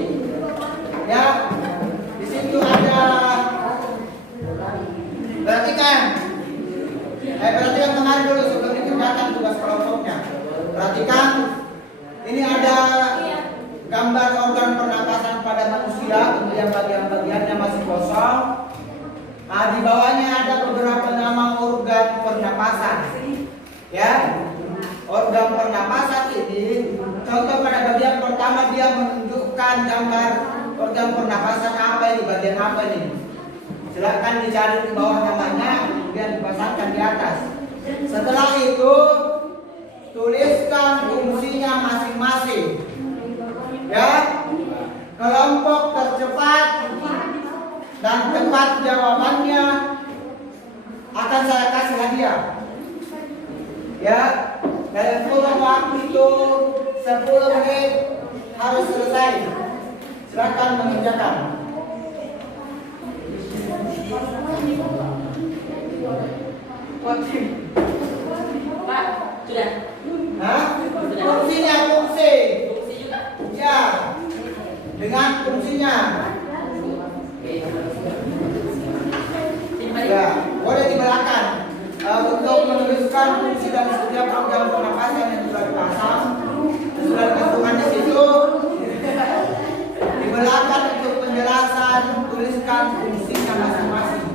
Ya. Di situ ada, perhatikan kemarin dulu sebelum dikerjakan tugas kelompoknya. Perhatikan, ini ada gambar organ pernapasan pada manusia, kemudian bagian-bagiannya masih kosong. Nah, di bawahnya ada beberapa nama organ pernapasan. Ya, organ pernapasan ini, contoh pada bagian pertama dia menunjukkan gambar organ pernapasan apa ini, bagian apa ini. Silakan dicari di bawah namanya, kemudian dipasangkan di atas. Setelah itu tuliskan fungsinya masing-masing. Ya, kelompok tercepat dan tepat jawabannya akan saya kasih hadiah. Ya, dalam kurun waktu itu 10 menit harus selesai. Silakan mengerjakan. Pak, sudah. Hah? Fungsinya fungsi. Fungsi juga. Ya, dengan fungsinya. Ya, boleh di belakang. Untuk menuliskan fungsi dan setiap organ pernapasan yang sudah dipasang, sudah ditentukan di situ. Di belakang untuk penjelasan, tuliskan fungsinya masing-masing.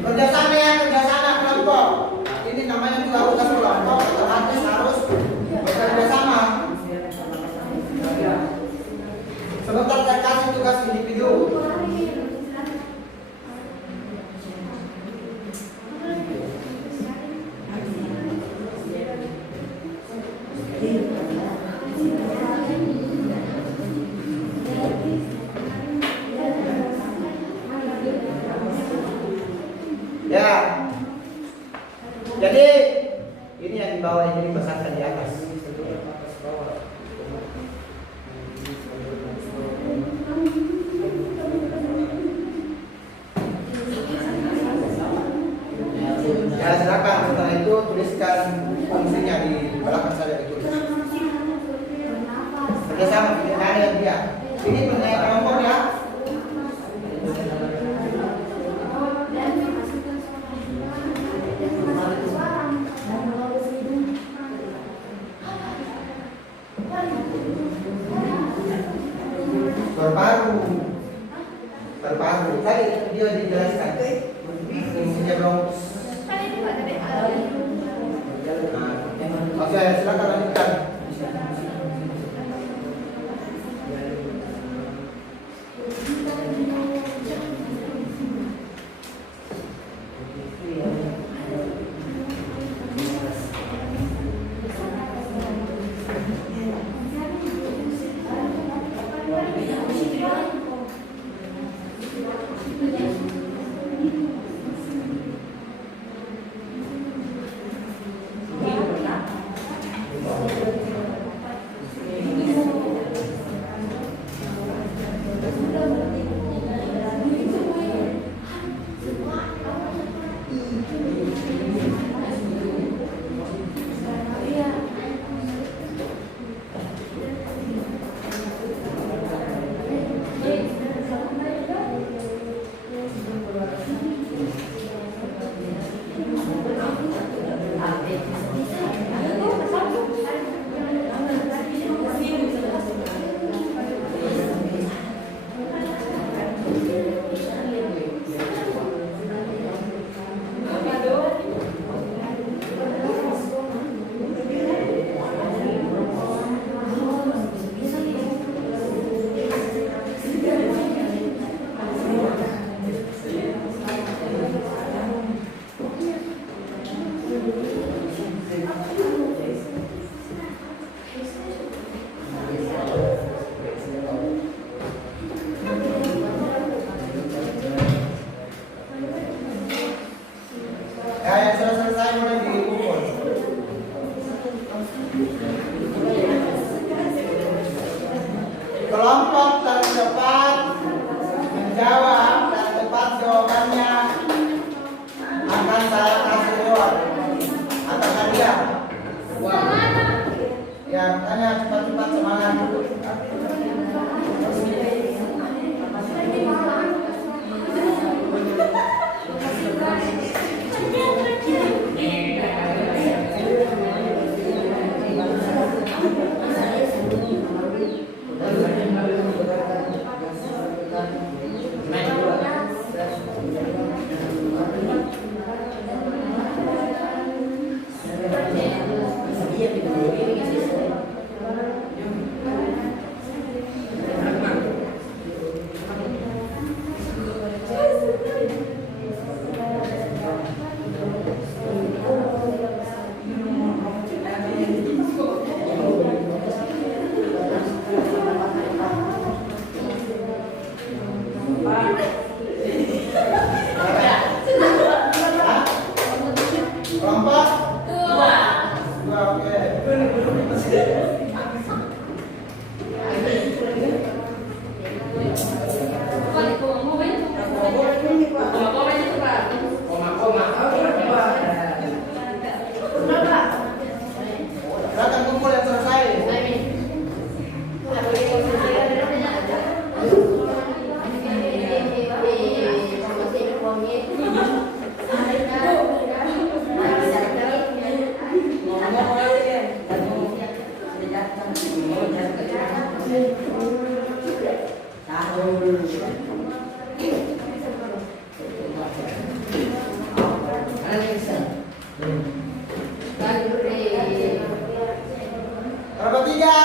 Kerjasama ya, kerjasama kelompok. Ini namanya juga tugas kelompok, otomatis harus bekerja sama. Sebentar saya kasih tugas individu. Ya, Jadi ini yang di bawah ini dibesarkan di atas. Ya silakan setelah itu tuliskan fungsinya di belakang saja ditulis. Kerjasama dengan ada yang dia. Ini mengenai kelompok ya. Berparu. Tadi dia dijelaskan. Fungsinya belum. Oke, silakan lanjutkan. Kelompok tercepat menjawab dan tepat jawabannya akan saya kasih reward atau hadiah. Ya, makanya cepat-cepat semangat. Kelompok dua, oke. Silakan kumpul yang selesai. Berapa tiga?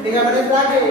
Tiga menit lagi.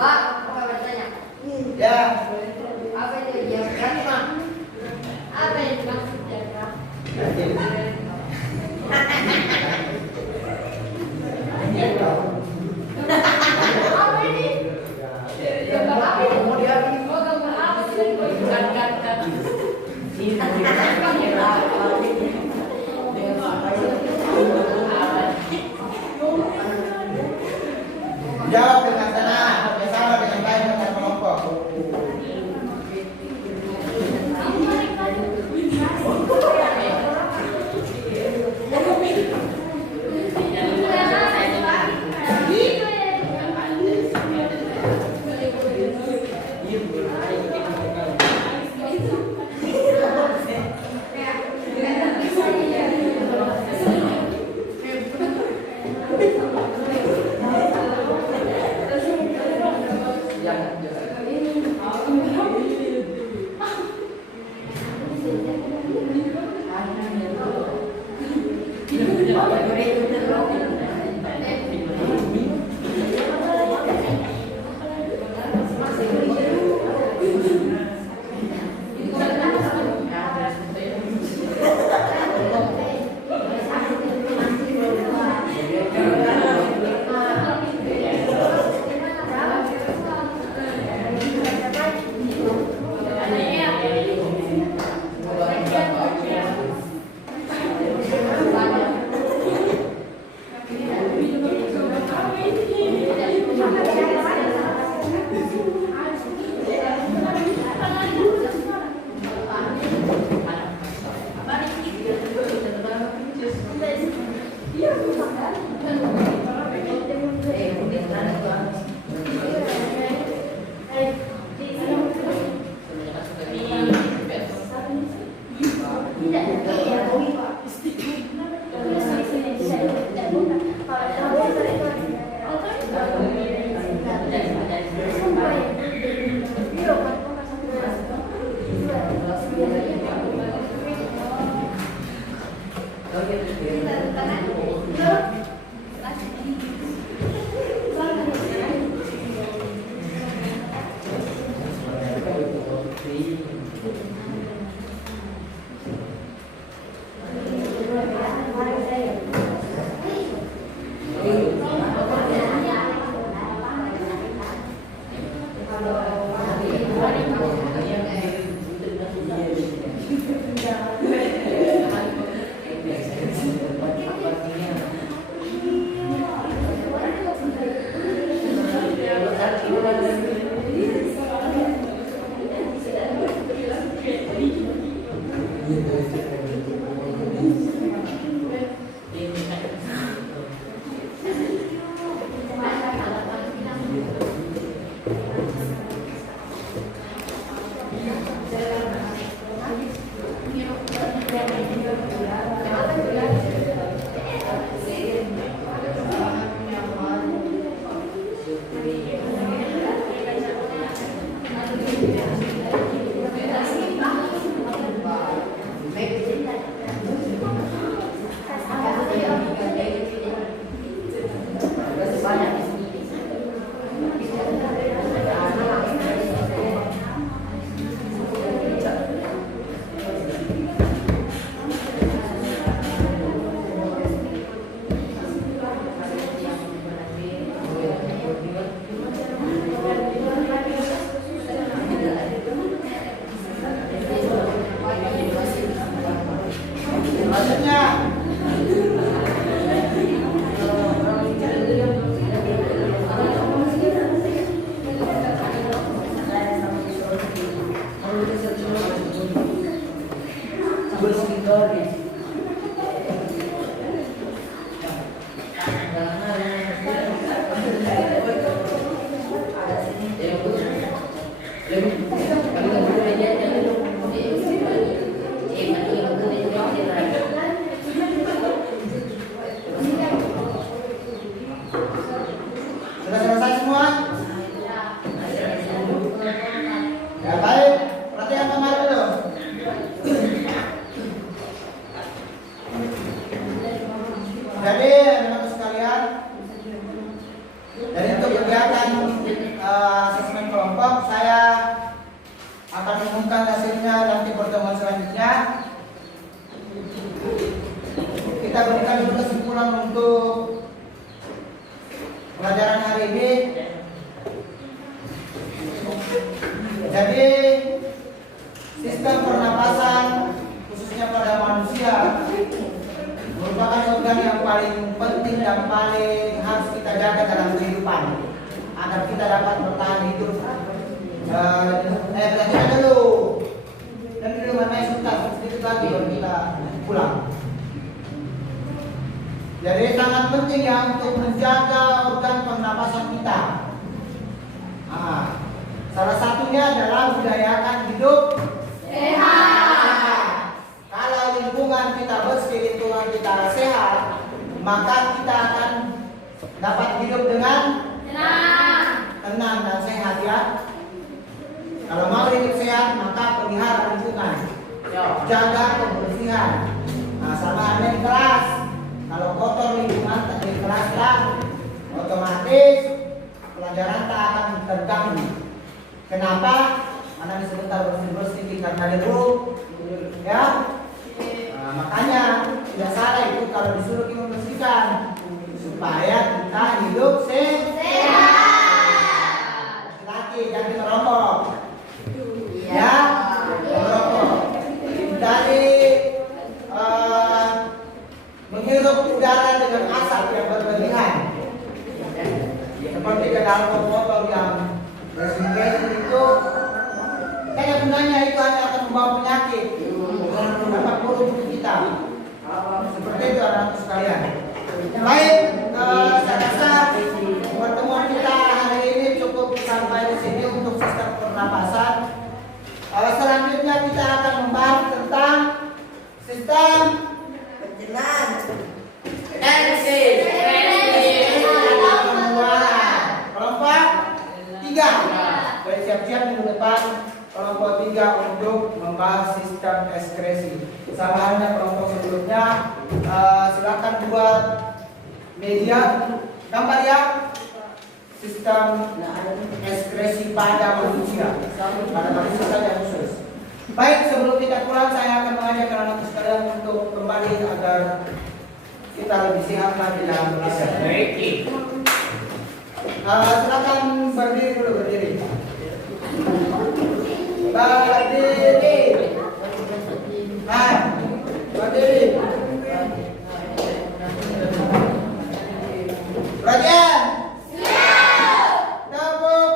Pak, apa bertanya? Ya, Apa itu diagram? Apa yang dimaksud diagram? Apa ini? Gambar apa ini? Oh, gambar apa sih? Kan. jawab dengan tenang, bersama dengan baik antar kelompok. Selanjutnya Jadi anak-anak sekalian, dari untuk kegiatan asesmen kelompok, saya akan mengumumkan hasilnya nanti pertemuan selanjutnya. Kita berikan dulu kesimpulan untuk pelajaran hari ini. Jadi sistem pernapasan khususnya pada manusia merupakan organ yang paling penting dan paling harus kita jaga dalam kehidupan agar kita dapat bertahan hidup. Belajar dulu dan dulu mana sebentar sedikit lagi baru kita pulang. Jadi sangat penting ya untuk menjaga organ pernapasan kita. Salah satunya adalah budayakan hidup sehat. Kalau lingkungan kita bersih, lingkungan kita sehat, maka kita akan dapat hidup dengan tenang dan sehat ya. Kalau mau hidup sehat, maka pelihara lingkungan, jaga kebersihan. Sama halnya di kelas. Kalau kotor lingkungan di kelas lah, otomatis pelajaran tak akan terganggu. Kenapa? Karena sebentar bersih-bersih karena dulu, ya. Makanya tidak salah itu kalau disuruh kita bersihkan supaya kita hidup sehat. Laki jangan merokok, ya, merokok. Dari menghirup udara dengan asap yang berlebihan, seperti ke dalam botol yang bersintetis itu, kayak gunanya itu hanya akan membawa penyakit, dapat buruk untuk kita. Seperti itu anak-anak sekalian. Baik, saya rasa pertemuan kita hari ini cukup sampai di sini untuk sistem pernapasan. Selanjutnya kita akan membahas tentang sistem Pencernaan. kelompok 3. Jadi siap-siap minggu depan kelompok 3 untuk membahas sistem ekskresi. Sama halnya kelompok sebelumnya, silakan buat media gambar ya sistem ekskresi pada manusia saja khusus. Baik, sebelum kita pulang saya akan mengajak anak-anak sekalian untuk kembali agar kita lebih sehat lagi dalam belajar. Silakan berdiri dulu, berdiri. Berdiri. Berdiri. Perhatian. Tepuk.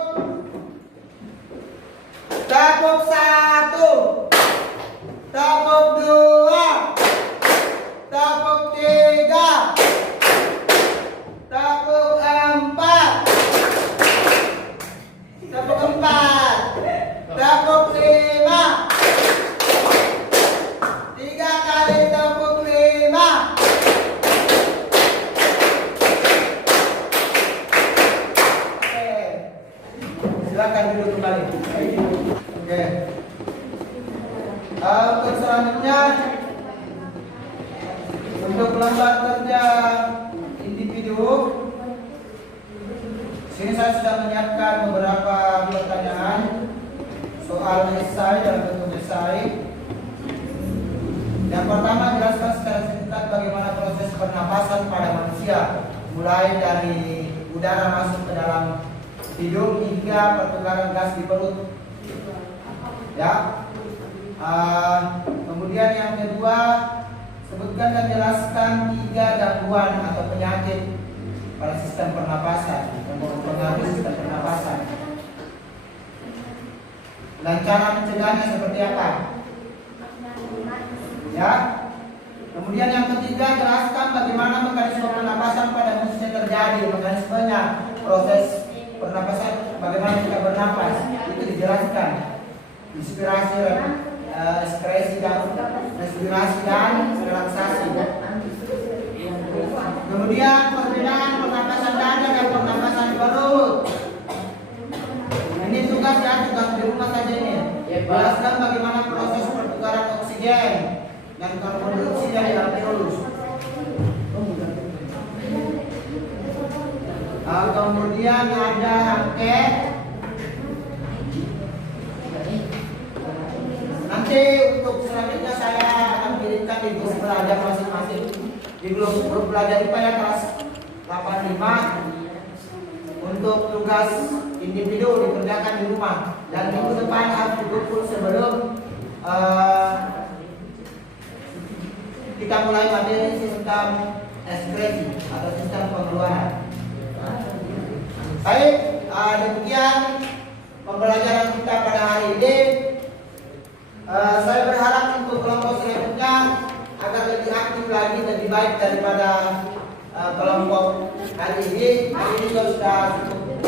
Tepuk 1. Tepuk 2. Tepuk 3. Tepuk 4. Tepuk 4. Tepuk 5. 3 kali tepuk 5. Oke. Silakan duduk kembali. Oke. Untuk selanjutnya untuk lembar kerja individu, sini saya sudah menyiapkan beberapa pertanyaan soal esai dalam bentuk esai. Yang pertama, jelaskan secara singkat bagaimana proses pernapasan pada manusia, mulai dari udara masuk ke dalam hidung hingga pertukaran gas di perut. Ya. Kemudian yang kedua, sebutkan dan jelaskan 3 gangguan atau penyakit pada sistem pernapasan yang mempengaruhi sistem pernapasan. Dan cara mencegahnya seperti apa? Ya. Kemudian yang ketiga, jelaskan bagaimana mekanisme pernapasan pada manusia terjadi, mekanismenya, proses pernapasan, bagaimana kita bernapas, itu dijelaskan. Inspirasi, ekskresi dan respirasi dan relaksasi. Kemudian perbedaan pernapasan dada dan pernapasan perut. Ini tugas ya, tugas di rumah saja ini. Jelaskan bagaimana proses pertukaran oksigen dan karbon dioksida di alveolus. kemudian ada angket. Nanti untuk selanjutnya saya akan kirimkan di grup pelajar masing-masing. Di grup pelajar IPA yang kelas 85 untuk tugas individu dikerjakan di rumah, dan minggu depan harus dikumpul sebelum kita mulai materi sistem ekskresi atau sistem pengeluaran. Baik, demikian pembelajaran kita pada hari ini. Saya berharap untuk kelompok selanjutnya agar lebih aktif lagi, lebih baik daripada kelompok hari ini. Hari ini sudah cukup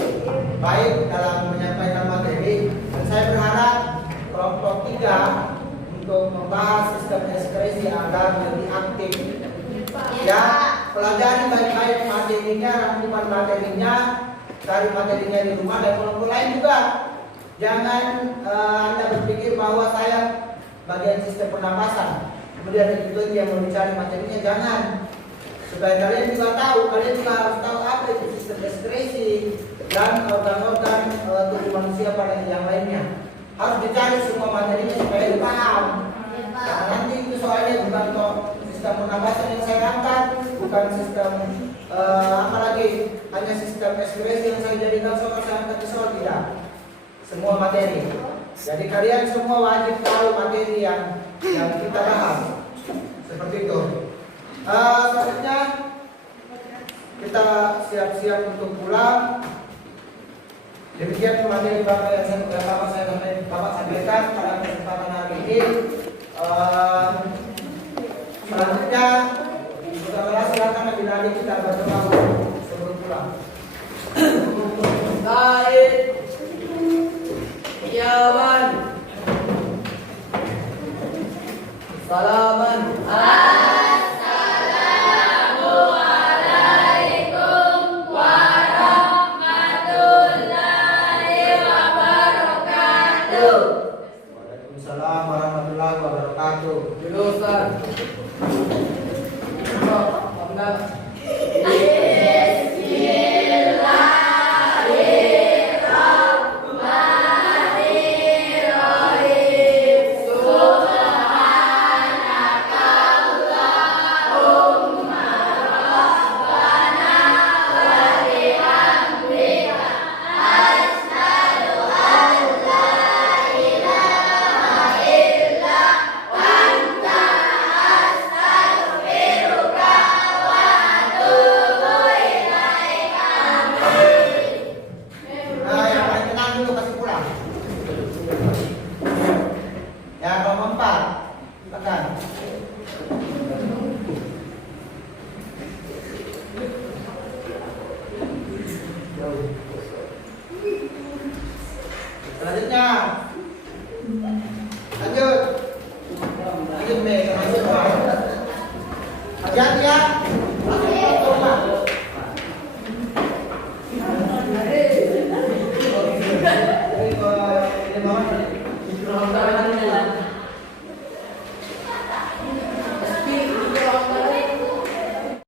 baik dalam menyampaikan materi, dan saya berharap kelompok 3 untuk membahas sistem ekskresi agar lebih aktif. Ya, pelajari baik-baik materinya, rangkuman materinya, cari materinya di rumah, dan kelompok lain juga. Jangan Anda berpikir bahwa saya bagian sistem pernapasan, kemudian itu yang mau dicari materinya, jangan. Supaya kalian juga tahu, kalian juga harus tahu apa itu sistem ekskresi dan organ-organ tubuh manusia pada yang lainnya. Harus dicari semua materinya supaya dipaham. Nah, nanti itu soalnya bukan kok sistem pernapasan yang saya angkat, bukan sistem apalagi hanya sistem ekskresi yang saya jadikan soal, saya angkat di soal, tidak. Semua materi. Jadi kalian semua wajib tahu materi yang kita bahas. Seperti itu. Selanjutnya kita siap-siap untuk pulang. Demikian materi Bapak yang Bapak sampaikan pada kesempatan hari ini. Selanjutnya silakan Nabi Nadi kita berdoa sebelum pulang. Baik. Yaman. Salaman. Waalaikumsalam warahmatullahi wabarakatuh. Jurusan. Nah, yang paling tenang dulu kasih pulang. Ya, nomor 4. Tekan. Selanjutnya lanjut. Lanjut, Mei, sama semua. Hati-hati ya. Langsung ke rumah.